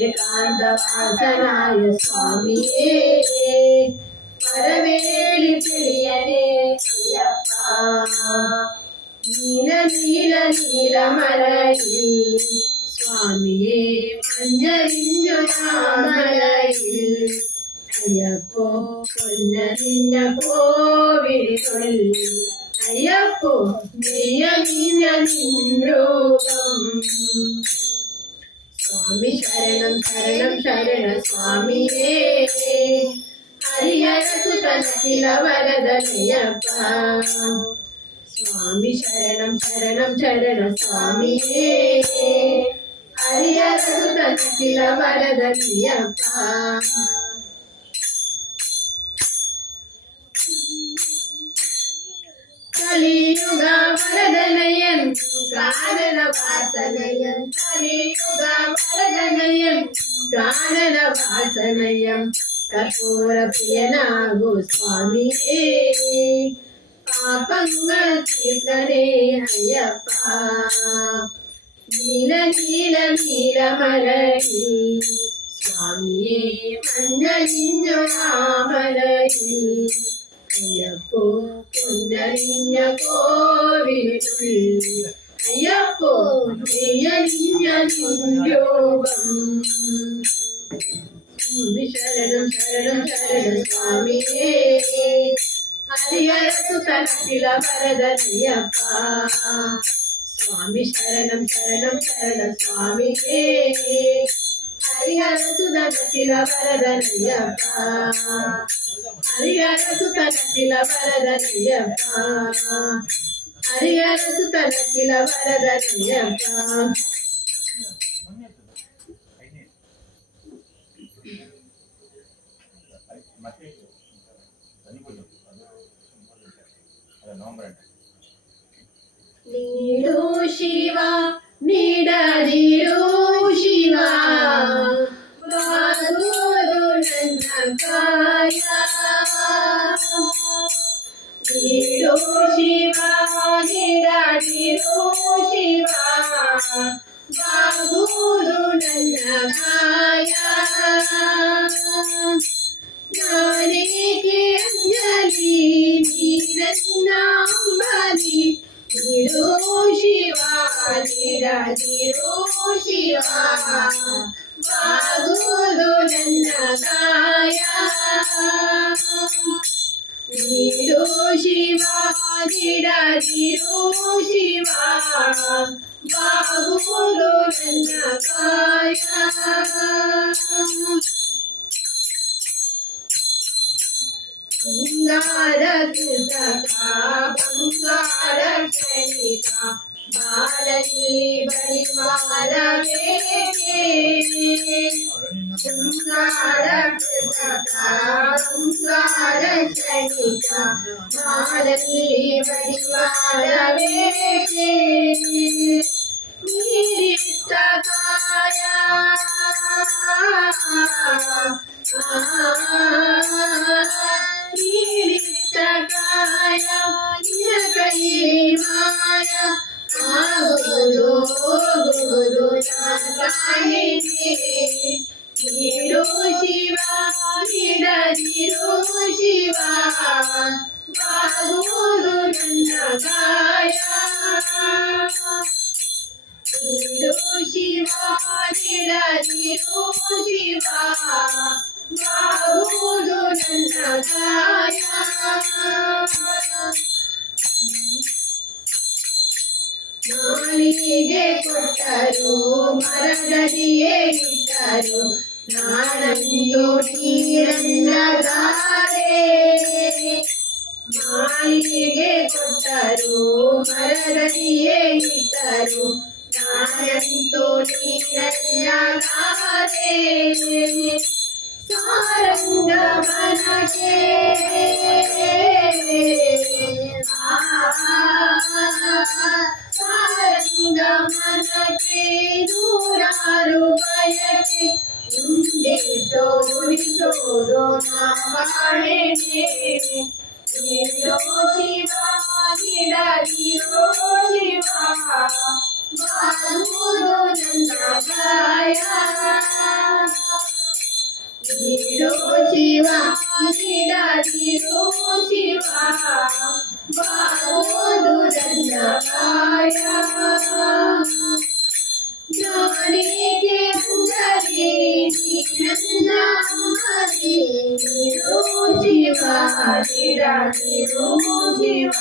ஏகாந்த வாசனாய சுவாமியே வரவேலி பிரியனே ஐயப்பா நீல நீல நீலமலையில் சுவாமியே മഞ്ഞറിഞ്ഞു താമരയിൽ അയ്യപ്പോ പൊന്നറിഞ്ഞ കോവിലുള്ളിൽ അയ്യപ്പോ നീയണിഞ്ഞ നിൻരൂപം സ്വാമി ശരണം ശരണം ശരണ സ്വാമിയേ ഹരിഹര സുതനഖില വരദനയപ്പ സ്വാമി ശരണം ശരണം ശരണ സ്വാമിയേ ഹരിഹര സുതനഖില വരദനയപ്പ കലിയുഗ വരദനയൻ കാനന വാസനയൻ കലിയുഗ വരദനയൻ കാനന വാസനയം കർപ്പൂര പ്രിയനാകു സ്വാമിയേ പാപങ്ങൾ തീർക്കണേ അയ്യപ്പ നീല നീല നീലമലയിൽ സ്വാമിയേ മഞ്ഞളിഞ്ഞു മാമലയിൽ അയ്യപ്പോ പൊന്നറിഞ്ഞ കോവിലുള്ളിൽ അയ്യപ്പോ നീയണിഞ്ഞ നിൻരൂപം ശരണം ശരണം ശരണ സ്വാമിയേ ഹരിഹര സുതനഖില വരദനയപ്പ സ്വാമി ശരണം ശരണം ശരണ സ്വാമിയേ ഹരിഹര സുതനഖില വരദനയപ്പ ഹരിഹര സുതനഖില വരദനയപ്പ ഹരിഹര സുതനഖില വരദനയപ്പ ನೀಡು ಶಿವ ನೀಡದಿರು ಶಿವ ಬಾಗುವುದು ನನ್ನ ಕಾಯ ನೀಡು ಶಿವ ನೀಡದಿರು ಶಿವ ಬಾಗುವುದು ನನ್ನ ಕಾಯ ನಾನೇಕೆ ಅಂಜಲಿ ನೀರನ್ನಾಂಬಲಿ ನೀಡು ಶಿವ ನೀಡದಿರು ಶಿವ ಬಾಗುವುದು ನನ್ನ ಕಾಯ ನೀಡು ಶಿವ ನೀಡದಿರು ಶಿವ ಬಾಗುವುದು ನನ್ನ ಕಾಯ ಬಂಗಾರ ಕೃತಕ ಬಂಗಾರ ಕ್ಷಣಿಕ ಬಾಳಲ್ಲಿ ಬಡಿವಾರ ಬೇಕೆ ಬಂಗಾರ ಕೃತಕ ಬಂಗಾರ ಕ್ಷಣಿಕ ಬಾಳಲ್ಲಿ ಬಡಿವಾರ ಬೇಕೆ ನೀರಿತ್ತ ಕಾಯ ನೀರಿತ್ತ ಕಾಯ ನಿನ ಕೈ ಮಾಯ ಆಗುವುದು ಹೋಗುವುದು ಕಾಣಿದೆ ನೀಡು ಶಿವ ನೀಡದಿರು ಶಿವ ಬಾಗುವುದು ನನ್ನ ಕಾಯ ನೀಡು ಶಿವ ನೀಡದಿರು ಶಿವ ಬಾಗುವುದು ನನ್ನ ಕಾಯ ನಾಲಿಗೆ ಕೊಟ್ಟರು ಮರದಡಿಯೇ ಇಟ್ಟರು ನಾನಂದು ನೀರನ್ನಗಾರೆ ನಾಲಿಗೆ ಕೊಟ್ಟರು ಮರದಡಿಯೇ ಇಟ್ಟರು ನಾನಂದು ನೀರನ್ನಗಾರೆ ಸಾರಂಗ ಮನಗೆ ಸಾರಂಗ ಮನಗೆ ನೂರಾರು ಬಯಕೆ ಮುಂದಿಟ್ಟು ಉಳಿಸೋದು ನಾಮ ನೀಡೋ ಶಿವ ನೀಡದಿರೋ ಶಿವ ಬಾಳುವುದು ನನ್ನ ಕಾಯ ನೀಡೋ ಶಿವ ನೀಡದಿರೋ ಶಿವ ಬಾಳುವುದು ನನ್ನ ಕಾಯ ನಾನೇಕೆ ಮುಂದರಿ ನನ್ನ ಅಮ್ಮರಿ ನೀಡೋ ಶಿವ ನೀಡದಿರೋ ಶಿವ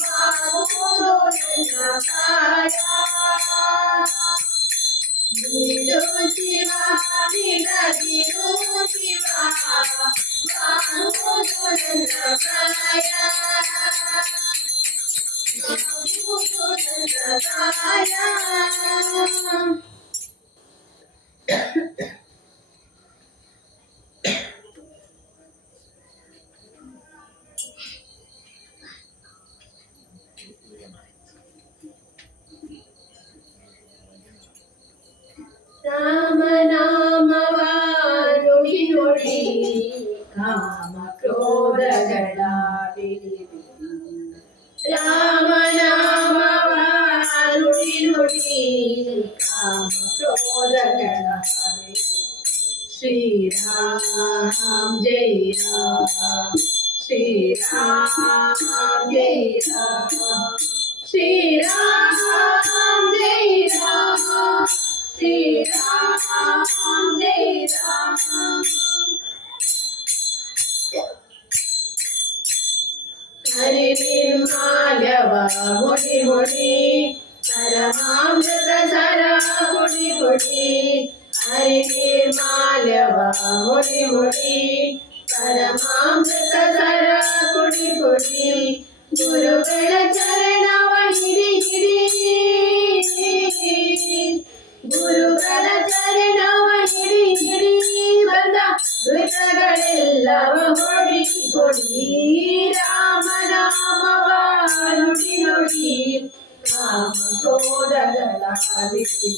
ಬಾಳುವುದು ನನ್ನ ಕಾಯ ನೀಡೋ ಶಿವ ನೀಡದಿರೋ ಶಿವ ಬಾಳುವುದು ನನ್ನ ಕಾಯ ಬಾಳುವುದು ನನ್ನ ಕಾಯ ರಾಮನಾಮವ ನುಡಿ ನುಡಿ ಕಾಮ ಕ್ರೋಧಗಳ ಬಿಡಿ ರಾಮನಾಮವ ನುಡಿ ನುಡಿ ಕಾಮ ಕ್ರೋಧಗಳ ಬಿಡಿ ಶ್ರೀರಾಮ್ ಜೈ ರಾಮ್ ಶ್ರೀರಾಮ್ ಜೈ ರಾಮ್ ಶ್ರೀರಾಮ್ ಜೈ ರಾಮ್ ಶ್ರೀರಾಮ್ ಜೈ ರಾಮ್ ಹರಿ ನಿರ್ಮಾಲ್ಯವ ಮುಡಿ ಮುಡಿ ಪರಮಾಮೃತ ಸರ ಕುಡಿ ಕುಡಿ ಹರಿ ನಿರ್ಮಾಲ್ಯವ ಮುಡಿ ಮುಡಿ ಪರಮಾಮೃತ ಸರ ಕುಡಿ ಕುಡಿ ಗುರುಗಳ ಚರಣವ ಹಿಡಿ ಹಿಡಿ ಗುರುಗಳ ಚರಣವ ಹಿಡಿ ಹಿಡಿ ಬಂದ ಋತಗಳೆಲ್ಲವ ಹೊಡಿ ಕೊಡಿ ರಾಮನಾಮವ ನುಡಿ ನುಡಿ ಕಾಮ ಕ್ರೋಧಗಳ ಬಿಡಿ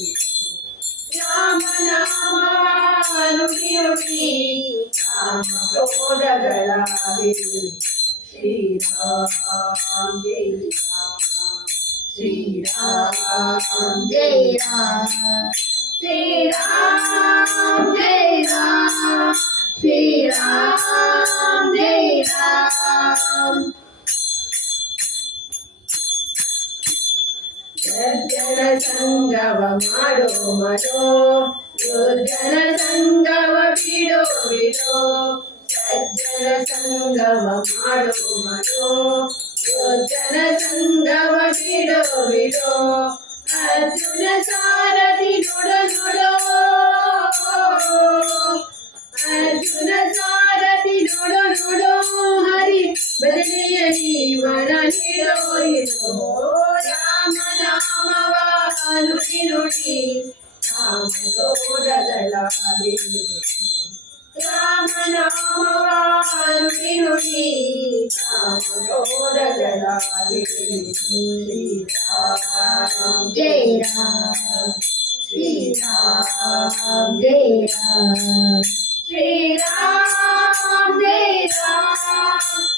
ರಾಮನಾಮವ ನುಡಿ ನುಡಿ ಕಾಮ ಕ್ರೋಧಗಳ ಬಿಡಿ ಶ್ರೀರಾಮ್ ಜೈ ರಾಮ್ ಶ್ರೀರಾಮ್ ಜೈ ರಾಮ್ ಶ್ರೀರಾಮ್ ಜೈ ರಾಮ್ ಶ್ರೀರಾಮ್ ಜೈ ರಾಮ್ ಸಜ್ಜನ ಸಂಗವ ಮಾಡೋ ಮಾಡೋ ದುರ್ಜನ ಸಂಗವ ಬಿಡೋ ಬಿಡೋ ಸಜ್ಜನ ಸಂಗವ ಮಾಡೋ ಮಾಡೋ ದುರ್ಜನ ಸಂಗವ ಬಿಡೋ ಬಿಡೋ ಅರ್ಜುನ ಸಾರಥಿ ನೋಡೋ ನೋಡೋ ಅರ್ಜುನ ಸಾರಥಿ ನೋಡೋ ನೋಡೋ ಹರಿ ಬದನೆಯ ಜೀವನ ನೀಡೋ ಇಡೋ ರಾಮನಾಮವ ನುಡಿ ನುಡಿ ಕಾಮ ಕ್ರೋಧಗಳ ಬಿಡಿ ರಾಮನಾಮವ ನುಡಿ ನುಡಿ ಕಾಮ ಕ್ರೋಧಗಳ ಬಿಡಿ ಶ್ರೀರಾಮ್ ಜೈ ರಾಮ್ ಶ್ರೀರಾಮ್ ಜೈ ರಾಮ್ ಶ್ರೀರಾಮ್ ಜೈ ರಾಮ್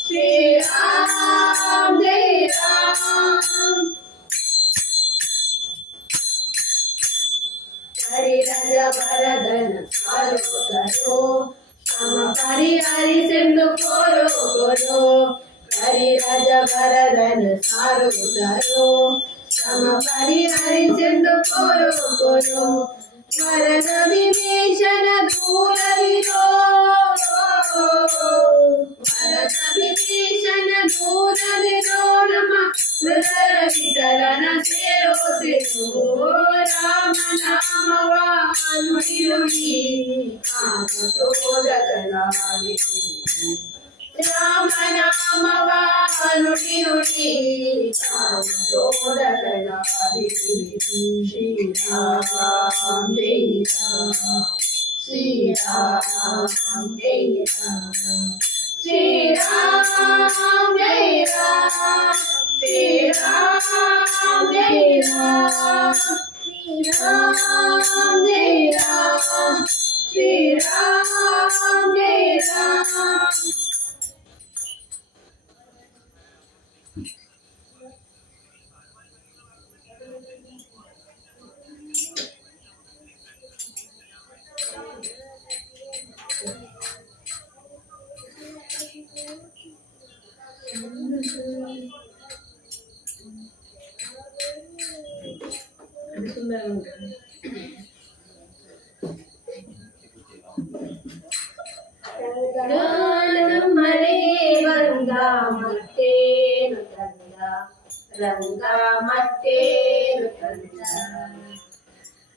ಶ್ರೀರಾಮ್ ಜೈ ರಾಮ್ ಹರಿರಜ ವರದನ ಸಾರೋ ಕರೋ ಶ್ರಮ ಪರಿಹರಿಸೆಂದು ಕೋರೋ ಕೋರೋ ಹರಿರಜ ವರದನ ಸಾರೋ ಕರೋ ಶ್ರಮ ಪರಿಹರಿಸೆಂದು ಕೋರೋ ಕೋರೋ ವರದ ವಿಭೀಷಣ ದೂರವಿರೋ ವರದ ವಿಭೀಷಣ ದೂರವಿರೋ ನಮ್ಮ ಹೃದಯ ವಿಠಲನ ಸೇರೋ ಸೇರೋ ರಾಮನಾಮವ ನುಡಿ ನುಡಿ ಕಾಮ ಕ್ರೋಧಗಳ ಬಿಡಿ ರಾಮನಾಮವ ನುಡಿ ನುಡಿ ಕಾಮ ಕ್ರೋಧಗಳ ಬಿಡಿ ಶ್ರೀರಾಮ್ ಜೈ ರಾಮ್ ಶ್ರೀರಾಮ್ ಜೈ ರಾಮ್ ಶ್ರೀರಾಮ್ ಜೈ ರಾಮ್ ಶ್ರೀರಾಮ್ ಜೈ ರಾಮ್ ಶ್ರೀರಾಮ್ ಜೈ ರಾಮ್ ಶ್ರೀರಾಮ್ ಜೈ ರಾಮ್ ನಮ್ಮನೆಗೆ ಬಂದ ಮತ್ತೇನು ತಂದ ರಂಗ ಮತ್ತೇನು ತಂದ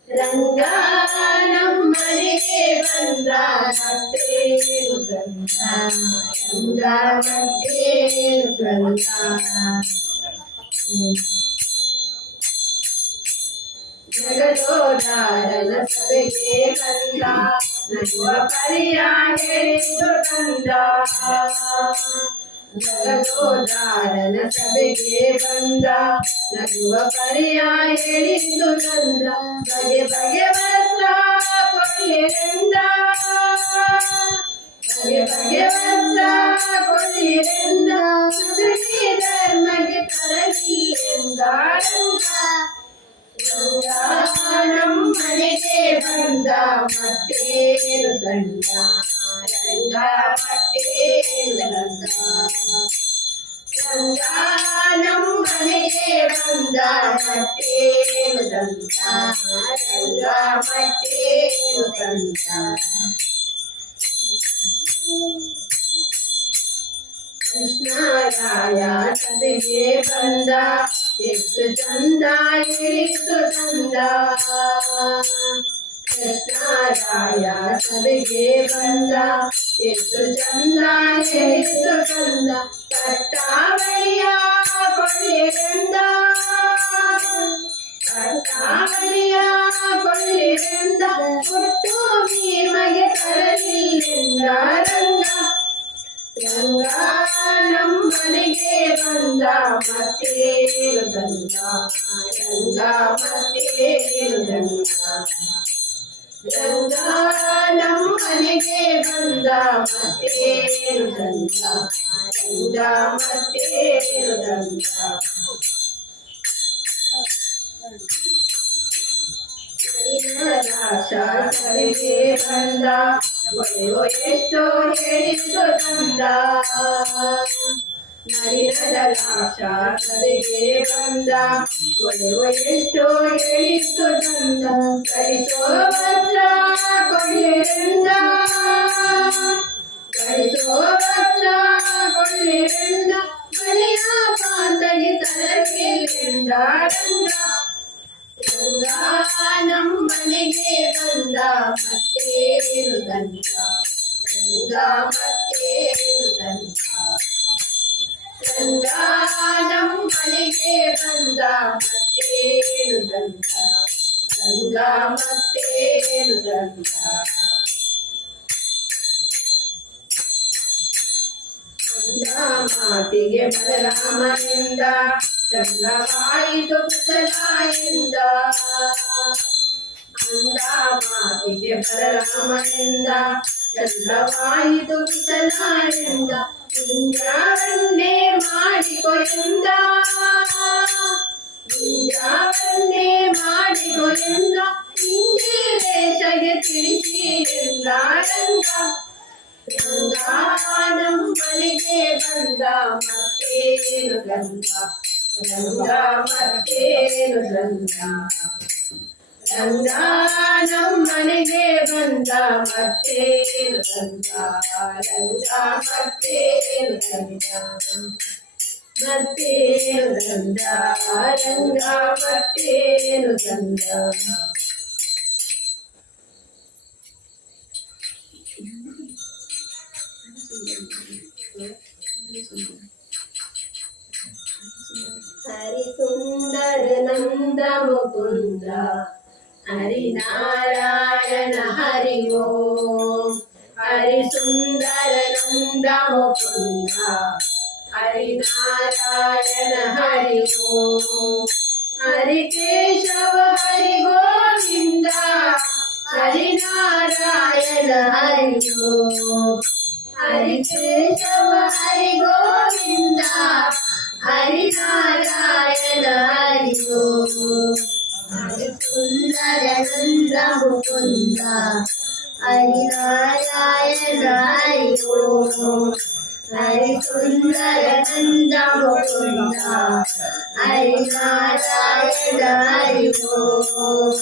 ರಂಗ ನಮ್ಮನೆಗೆ ಬಂದ ಮತ್ತೇನು ತಂದ ರಂಗ ಮತ್ತೇನು ತಂದ ಜಗದೋದಾರನ ಸಭೆಗೆ ಬಂದ ನಗುವ ಪರಿಯ ಹೇಳಿದು ತಂದ ಜಗದೋದಾರನ ಸಭೆಗೆ ಬಂದ ನಗುವ ಪರಿಯ ಹೇಳಿದು ತಂದ ಬಗೆ ಬಗೆ ವಸ್ತ್ರ ಕೊಳ್ಳಿರೆಂದ ಬಗೆ ಬಗೆ ವಸ್ತ್ರ ಕೊಳ್ಳಿರೆಂದ ಸುಖಿ ಧರ್ಮಗೆ ತರಲಿರೆಂದ ನಮ್ಮನೆಗೆ ಬಂದ ಮತ್ತೇನು ತಂದ ರಂಗ ಮತ್ತೇನು ತಂದ ರಂಗ ನಮ್ಮನೆಗೆ ಬಂದ ಮತ್ತೇನು ತಂದ ರಂಗ ಮತ್ತೇನು ತಂದ ಕೃಷ್ಣರಾಯ ಸಭೆಗೆ ಬಂದ ಎಷ್ಟು ಚಂದ ಎಷ್ಟು ಚಂದ ಕೃಷ್ಣರಾಯ ಸಭೆಗೆ ಬಂದ ಎಷ್ಟು ಚಂದ ಎಷ್ಟು ಚಂದ ಕಟ್ಟಾವಳಿಯ ಕೊಳ್ಳಿರೆಂದ ಕಟ್ಟಾವಳಿಯ ಕೊಳ್ಳಿರೆಂದ ಹುಟ್ಟು ಭೀಮಗೆ ತರಲಿರೆಂದ ರಂಗ ರಂಗ ನಮ್ಮನೆಗೆ ಬಂದ ಮತ್ತೇನು ತಂದ ರಂಗ ಮತ್ತೇನು ತಂದ ರಂಗ ನಮ್ಮನೆಗೆ ಬಂದ ಮತ್ತೇನು ತಂದ ರಂಗ ಮತ್ತೇನು ತಂದ ಶಾಸ್ತ್ರಕ್ಕೆ ಬಂದ ಒಡೆಯೋ ಎಷ್ಟೋ ಹೇಳಿದು ತಂದ ನರಿನದ ಶಾಸ್ತ್ರಕ್ಕೆ ಬಂದ ಒಡೆಯೋ ಎಷ್ಟೋ ಹೇಳಿದು ತಂದ ಕಳಿಸೋ ವಸ್ತ್ರ ಕೊಳ್ಳಿರೆಂದ ಕಳಿಸೋ ವಸ್ತ್ರ ಕೊಳ್ಳಿರೆಂದ ಬಳಿಯ ಪಾತಗೆ ತರಲಿರೆಂದ ರಂಗ ರಂಗ ನಮ್ಮನೆಗೆ ಬಂದ ಮತ್ತೇನು ತಂದ ರಂಗ ಮತ್ತೇನು ತಂದ ರಂಗ ನಮ್ಮನೆಗೆ ಬಂದ ಮತ್ತೇನು ತಂದ ರಂಗ ಮತ್ತೇನು ತಂದ ಮಾತಿಗೆ ಬಲರಾಮನಿಂದ ಚಂದ್ರವಾಯಿತು ಕುಶಲಾಯಿಂದ ಅಂದ ಮಾತಿಗೆ ಬಲರಾಮನಿಂದ ಚಂದ್ರವಾಯಿತು ಕುಶಲಾಯಿಂದ ಇಂದ್ರವನ್ನೇ ಮಾಡಿಕೊಯಿಂದ ಇಂದ್ರವನ್ನೇ ಮಾಡಿಕೊಯಿಂದ ಇಂದ್ರಿಯ ದೇಶಗೆ ತಿಳಿಸಿರಿಂದ ರಂಗ ರಂಗ ನಮ್ಮನೆಗೆ ಬಂದ ಮತ್ತೇನು ಗಂಧ ರಂಗ ಮತ್ತೇನು ಗಂಧ ರಂಗ ನಮ್ಮನೆಗೆ ಬಂದ ಮತ್ತೇನು ಗಂಧ ರಂಗ ಮತ್ತೇನು ಗಂಧ ಮತ್ತೇನು ಗಂಧ ರಂಗ ಮತ್ತೇನು ಗಂಧ हरि सुंदर नंद मुकुंद हरि नारायण हरि ओम हरि सुंदर नंद मुकुंद हरि नारायण हरि ओम हरि केशव हरि गोविंद हरि नारायण हरि ओम हरि केशव हरि गोविंद हरि ಸುಂದರ ನಂದ ಮುಕುಂದ ಹರಿನಾರಾಯಣ ಹರಿ ಓಂ.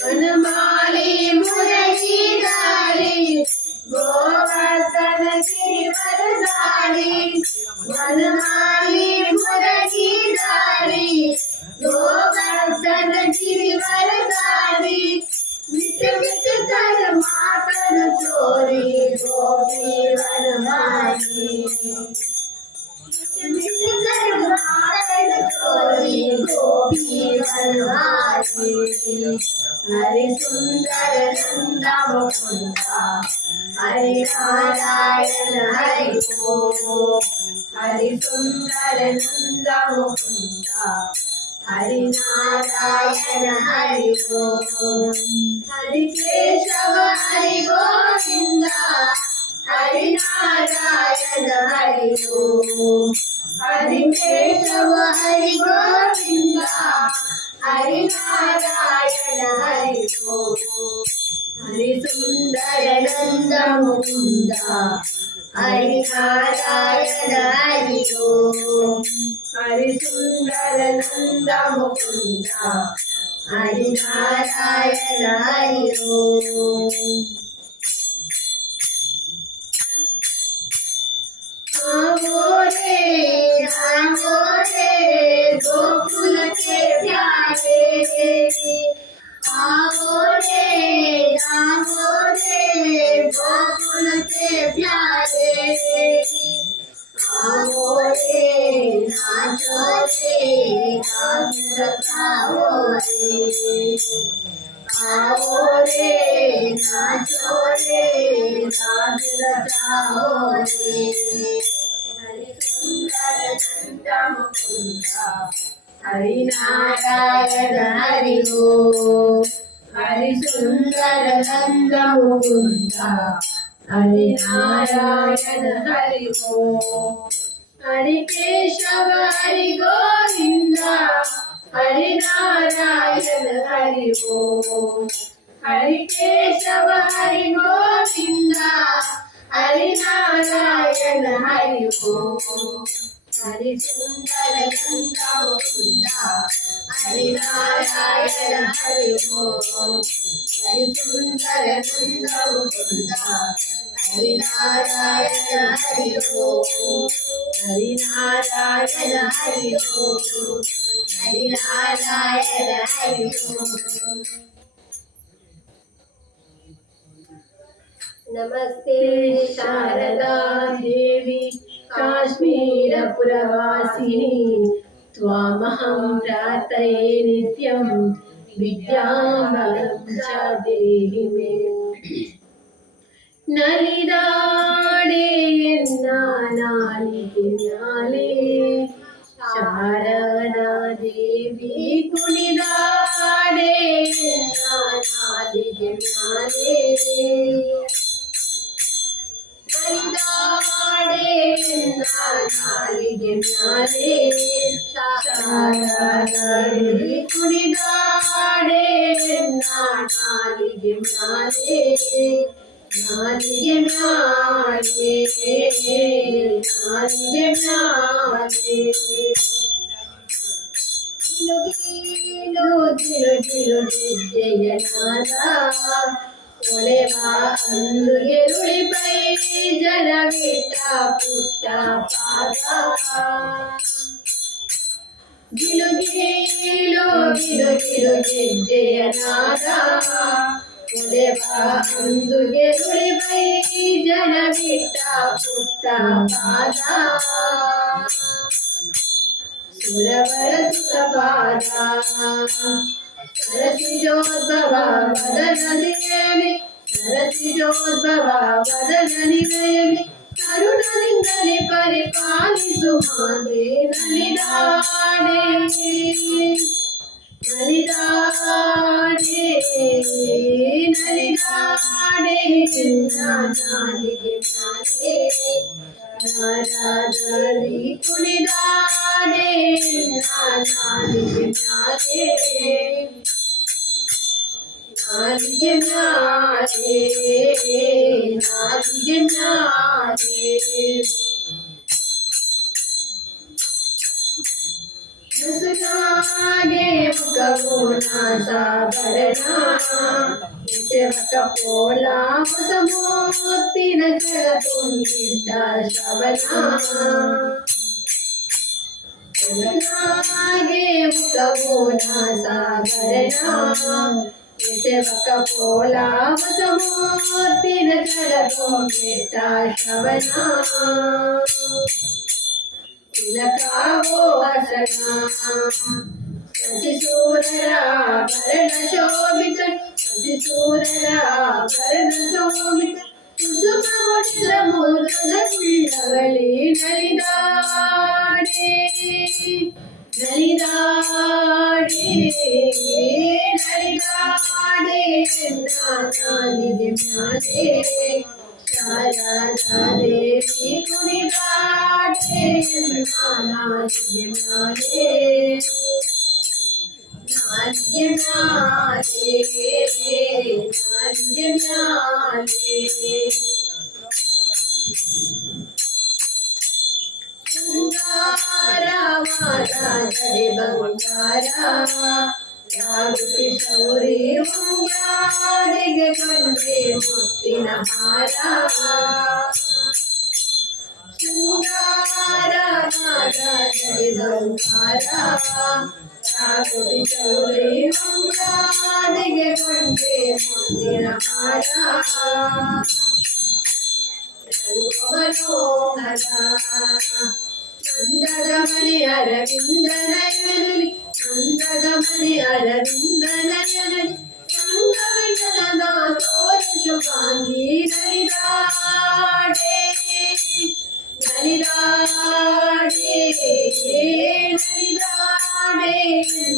ವನಮಾಲಿ ಮುರಳೀಧಾರಿ ಗೋವರ್ಧನ ಗಿರಿವರಧಾರಿ ವನಮಾಲಿ ಮುರಳೀಧಾರಿ ಗೋವರ್ಧನ ಗಿರಿವರಧಾರಿ मिट मिट कर मातन चोरी गोपी वनमाली मिट मिट कर मातन चोरी गोपी वनमाली हरि सुंदर नंद मुकुंद हरि नारायण हरि ओम. हरि सुंदर नंद मुकुंद हरि नारायण हरि ओम. हरि केशव हरि गोविंद हरि नारायण हरि ओम. हरि केशव हरि गोविंद हरि नारायण हरि ओम. हरि सुंदर नंद मुकुंद हरि नारायण हरि ओम. हरि सुंदर नंद मुकुंद हरि नारायण हरि ओम. आवो रे गोकुल के प्यारे आवो रे गोकुल के प्यारे आओ रे नाचो रे रास रचाओ रे आओ रे नाचो रे रास रचाओ रे. हरि सुंदर नंद मुकुंद हरि नारायण हरि ओम. हरि सुंदर नंद मुकुंद हरि नारायण हरि ओम. हरि केशव हरि गोविंद हरि नारायण हरि ओम. हरि केशव हरि गोविंद हरि नारायण हरि ओम. हरि सुंदर नंद मुकुंद हरि नारायण हरि ओम. हरि सुंदर नंद मुकुंद हरि नारायण हरि ओम. हरि नारायण हरि ओम. हरि नारायण हरि ओम. नमस्ते शारदा देवी काश्मीरपुरवासिनी त्वामहं प्रार्थये नित्यं विद्याबलं च देहि मे. ನಲಿದಾಡೆ ಎನ್ನ ನಾಲಿಗೆ ಮ್ಯಾಲೆ ಶಾರದಾ ದೇವಿ ಕುಣಿದಾಡೆ ಎನ್ನ ನಾಲಿಗೆ ಮ್ಯಾಲೆ ನಲಿದಾಡೆ ಎನ್ನ ನಾಲಿಗೆ ಮ್ಯಾಲೆ ಶಾರದಾ ದೇವಿ ಕುಣಿದಾಡೆ ಎನ್ನ ನಾಲಿಗೆ ಮ್ಯಾಲೆ ನಾಲಿಗೆ ಮ್ಯಾಲೆ ನಾಲಿಗೆ ಮ್ಯಾಲೆ ಗಿಲು ಗಿಲು ಗಿಲು ಗೆಜ್ಜೆಯನಾದ ಒಳೆವ ಅಂದು ಎರುಳಿಪೈ ಜನವಿಟ್ಟ ಪುಟ್ಟ ಪಾದ ಗಿಲು ಗಿಲು ಗಿಲು ಗಿಲು ಗೆಜ್ಜೆಯನಾದ ಒಳೆವ ಅಂದು ಎರುಳಿಪೈ ಜನವಿಟ್ಟ ಪುಟ್ಟ ಪಾದ ಸುರವರ ಸುಖಪಾದ ಸರಸಿಜೋದ್ಭವ ವದನದಿಯೇನೆ ಸರಸಿಜೋದ್ಭವ ವದನದಿಯೇನೆ ಕರುಣದಿಂದಲೇ ಪರಿಪಾಲಿಸು ಮಾತೆ ನಲಿದಾಡೆ ನಲಿದಾಡೆ ನಲಿದಾಡೆ ನಾಲಿಗೆ ಮ್ಯಾಲೆ ನಾರಾದಲ್ಲಿ ಕುಣಿದಾಡೆ ನಾಲಿಗೆ ಮ್ಯಾಲೆ ನಾಲಿಗೆ ಮ್ಯಾಲೆ ನಾಲಿಗೆ ಮ್ಯಾಲೆ ನಸುನಾಗೆ ಮುಖವು ನಾಸಾಭರಣ ಸೇವಕ ಪೋಲ ಹೊಸ ಮೂರ್ತಿನ ಕೆಳ ತುಂಬಿದ್ದ ಶ್ರವಣ ನಸುನಾಗೆ ಮುಖವು ನಾಸಾಭರಣ ಸೇವಕ ಪೋಲ ಹೊಸ ಮೂರ್ತಿನ ಕೆಳ ತುಂಬಿದ್ದ ಶ್ರವಣ ತಿಲಕಾವೋ ಹಸನ ಶಶಿಶೂರರ ಭರಣ ಶೋಭಿತ ಶಶಿಶೂರರ ಭರಣ ಶೋಭಿತ ಕುಸುಮ ಮುಡಿದ ಮೋದದ ಕುಳ್ಳವಳಿ ನಲಿದಾಡೆ ನಲಿದಾಡೆ ನಲಿದಾಡೆ ನಾನಿದೆ ಮ್ಯಾಲೆ ಶಾರದಾ ದೇವಿ ಕುಣಿದಾಡೆ ನಾನಿದೆ ಮ್ಯಾಲೆ ನಾಲಿಗೆ ಮ್ಯಾಲೆ ನಾಲಿಗೆ ಮ್ಯಾಲೆ ಶೃಂಗಾರವಾದ ಜಡೆ ಬಂಗಾರ ಜಾಗೃತಿ ಶೌರಿ ಮುಂಗಾರಿಗೆ ಕಂಡ್ರೆ ಮುತ್ತಿನ ಹಾರ ಶೃಂಗಾರವಾದ ಜಡೆ ಬಂಗಾರ ಜಾಗೃತಿ ಶೌರಿ ಮುಂಗಾರಿಗೆ ಕಂಡ್ರೆ ಮುತ್ತಿನ ಹಾರ ಮನೋಹರ ನಂದಗಮನೆ ಅರವಿಂದನಯನಲಿ ನಂದಗಮನೆ ಅರವಿಂದನಯನಲಿ ಸಂಗವಿಠಲನ ತೋರ ಶುಭಾಂಗಿ ನಲಿದಾಡೆ ನಲಿದಾಡೆ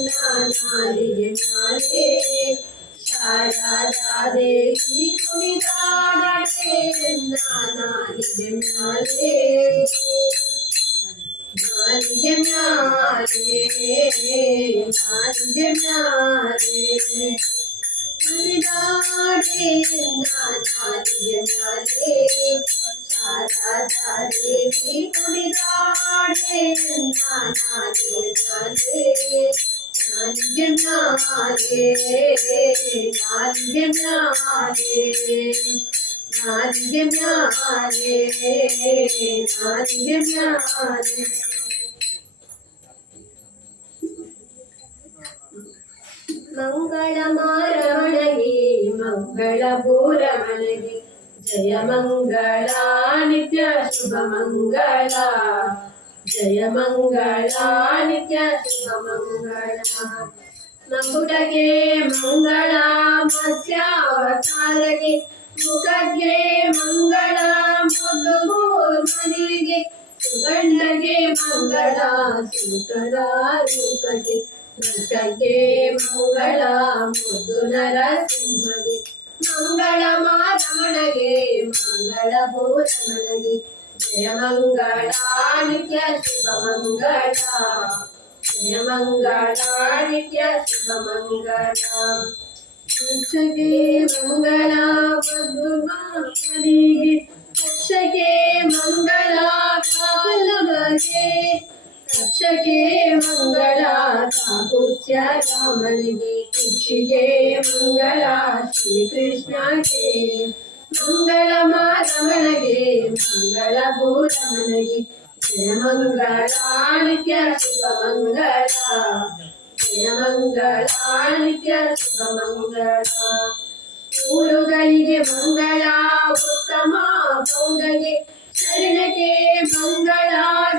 ನಲಿದಾಡೆ ನಾಲಿಗೆ ಮ್ಯಾಲೆ ಶಾರದಾ ದೇವಿ ಕುಣಿದಾಡೆ ನಾಲಿಗೆ ಮ್ಯಾಲೆ ನಾಲಿಗೆ ಮ್ಯಾಲೆ ನಾಲಿಗೆ ಮ್ಯಾಲೆ ಕುಣಿದಾಡೆ ನಾಲಿಗೆ ಮ್ಯಾಲೆ ಶಾರದಾ ದೇವಿ ಕುಣಿದಾಡೆ ನಾಲಿಗೆ ಮ್ಯಾಲೆ ನಾಲಿಗೆ ಮ್ಯಾಲೆ ನಾಲಿಗೆ ಮ್ಯಾಲೆ ನಾಲಿಗೆ ಮ್ಯಾಲೆ ನಾಲಿಗೆ ಮ್ಯಾಲೆ ಮಂಗಳ ಮಾರಮಣಗೆ ಮಂಗಳ ಭೂರಮಣಗೆ ಜಯ ಮಂಗಳ ನಿತ್ಯ ಶುಭ ಮಂಗಳ ಜಯ ಮಂಗಳ ನಿತ್ಯ ಶುಭ ಮಂಗಳ ಮಗುಟಗೆ ಮಂಗಳ ಮತ್ಸ್ಯಾವತಾರಗೆ ಮುಖಕ್ಕೆ ಮಂಗಳ ಮನೆಗೆ ಸುಗಂಧಗೆ ಮಂಗಳ ಸುಖದ ರೂಪಕ್ಕೆ ನಟಕ್ಕೆ ಮಂಗಳ ಮುದ್ದು ನರಸಿಂಹಗೆ ಮಂಗಳ ಮಾರಮಣಗೆ ಮಂಗಳ ಭೂರಮಣಗೆ ಜಯ ಮಂಗಳ ನಿತ್ಯ ಶುಭ ಮಂಗಳ ಜಯ ಮಂಗಳ ನಿತ್ಯ ಶುಭ ಮಂಗಳ ರಕ್ಷಕೆ ಮಂಗಳ ಪದ್ಮನಿಗೆ ರಕ್ಷಕೆ ಮಂಗಳ ಕಾಲಮಗೆ ರಕ್ಷಕೆ ಮಂಗಳ ಕಾಕುತ್ಯ ರಾಮನಿಗೆ ಕುಕ್ಷಿಗೆ ಮಂಗಳ ಶ್ರೀಕೃಷ್ಣಗೆ ಮಂಗಳ ಮಾರಮಣಗೆ ಮಂಗಳ ಭೂರಮಣಗೆ ಜಯ ಮಂಗಳ ನಿತ್ಯ ಶುಭ ಮಂಗಳ ಜಯ ಮಂಗಳ ನಿತ್ಯ ಶುಭ ಮಂಗಳ ಊರುಗಳಿಗೆ ಮಂಗಳ ಉತ್ತಮ ಗೌಡಗೆ ಶರಣಕ್ಕೆ ಮಂಗಳ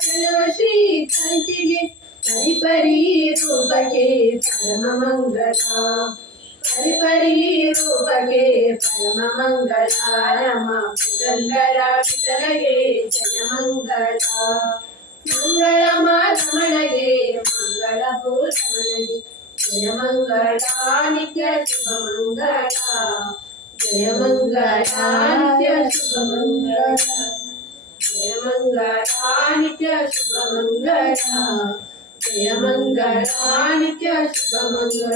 ಚಲೋ ಶ್ರೀ ಕಂಚಿಗೆ ಪರಿಪರಿ ರೂಪಕ್ಕೆ ಪರಮ ಮಂಗಳ ಪರಿಪರಿ ರೂಪಕ್ಕೆ ಪರಮ ಮಂಗಳ ರಮ ಪುರಂದರ ವಿಠಲಗೆ ಜಯ ಮಂಗಳ ಮಂಗಳ ಮಾರಮಣಗೆ ಮಂಗಳ ಭೂರಮಣಗೆ ಜಯ ಮಂಗಳ ನಿತ್ಯ ಶುಭ ಮಂಗಳ ಜಯ ಮಂಗಳ ನಿತ್ಯ ಶುಭ ಮಂಗಳ ಜಯ ಮಂಗಳ ನಿತ್ಯ ಶುಭ ಮಂಗಳ ಜಯ ಮಂಗಳ ನಿತ್ಯ ಶುಭ ಮಂಗಳ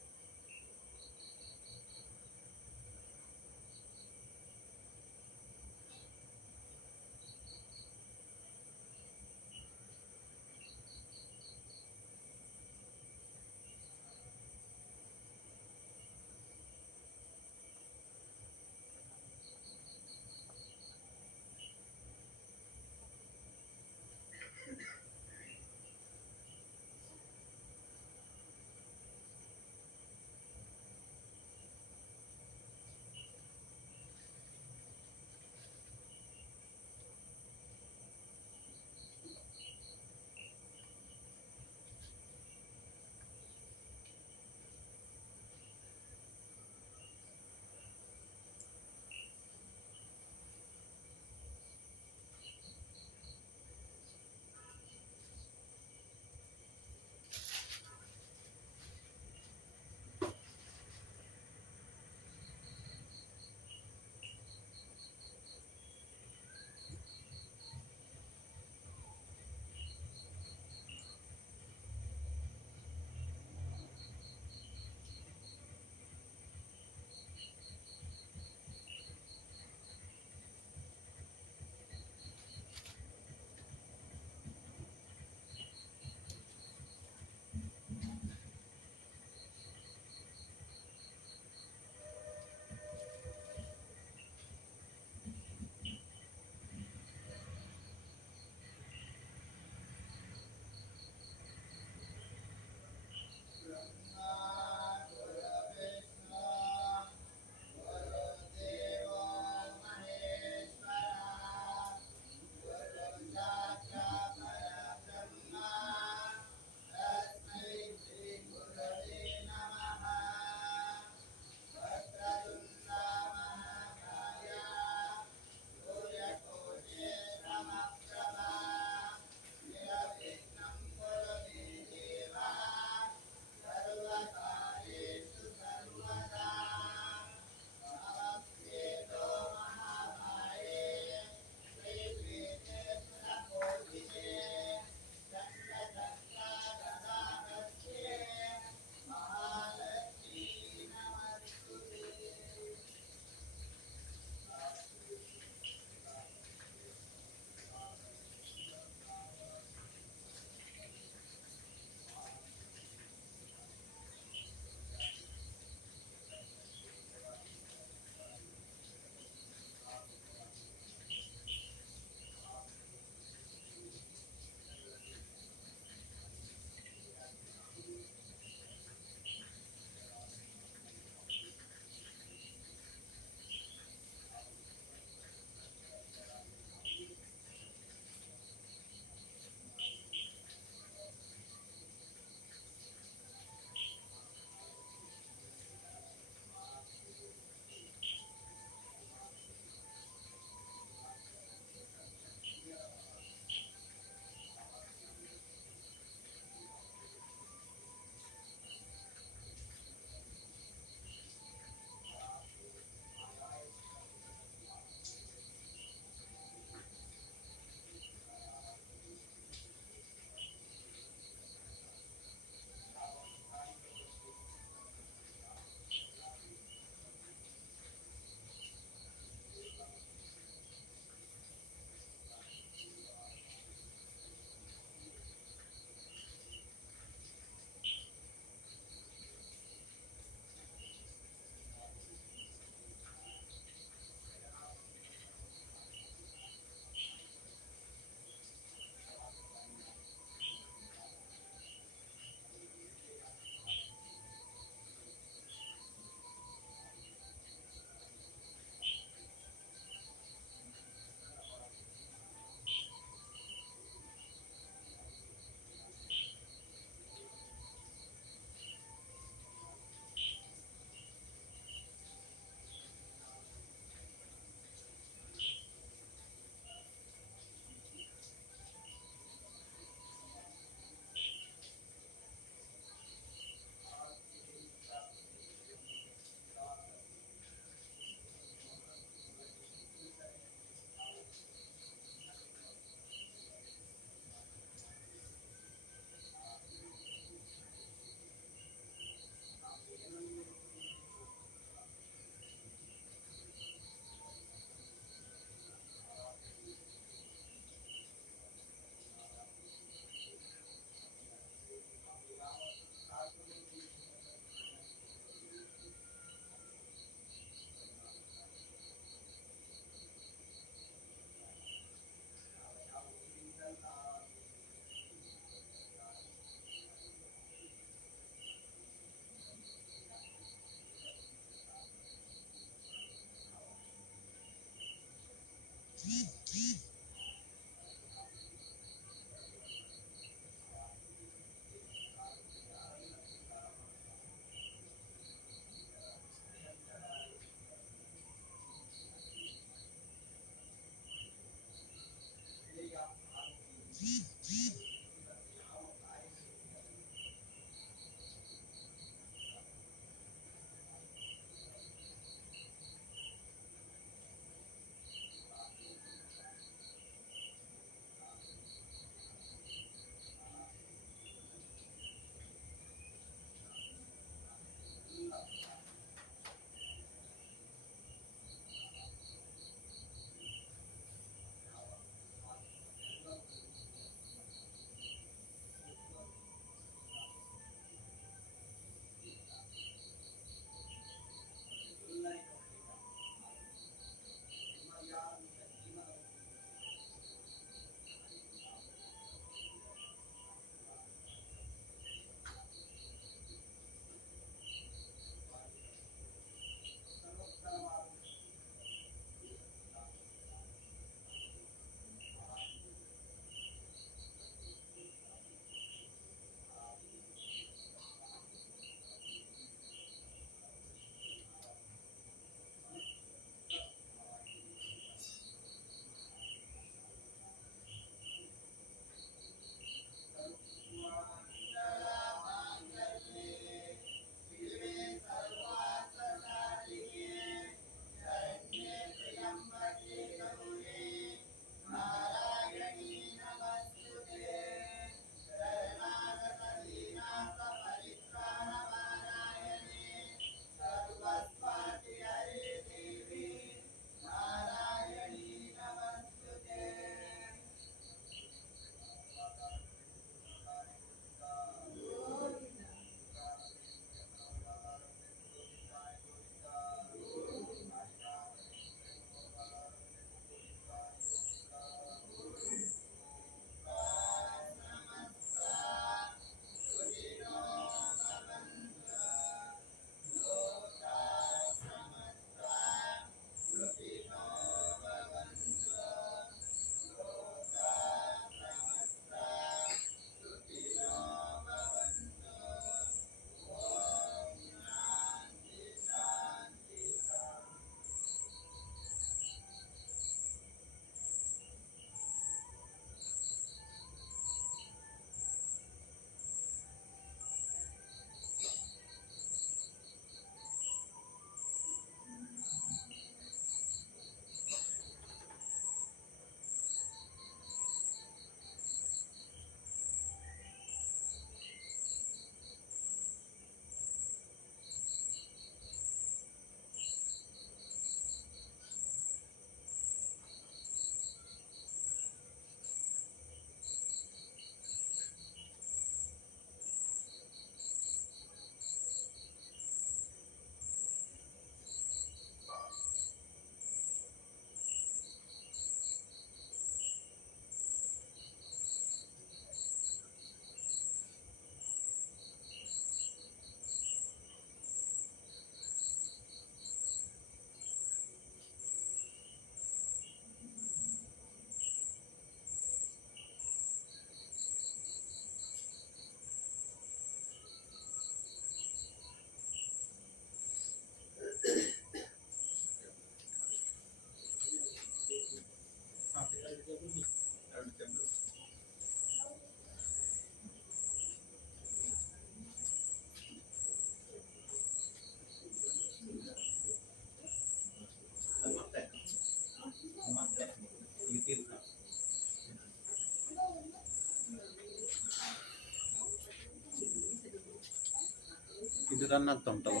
ಇದು ರನ್ ಆಗ್ತಾ ಉಂಟಲ್ಲ?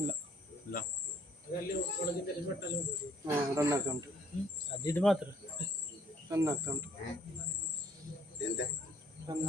ಇಲ್ಲ ಇಲ್ಲ, ರನ್ ಆಗ್ತಾ ಉಂಟು. ಅದು ಮಾತ್ರ ರನ್ ಆಗ್ತಾ ಉಂಟು. ಎಂತ ರನ್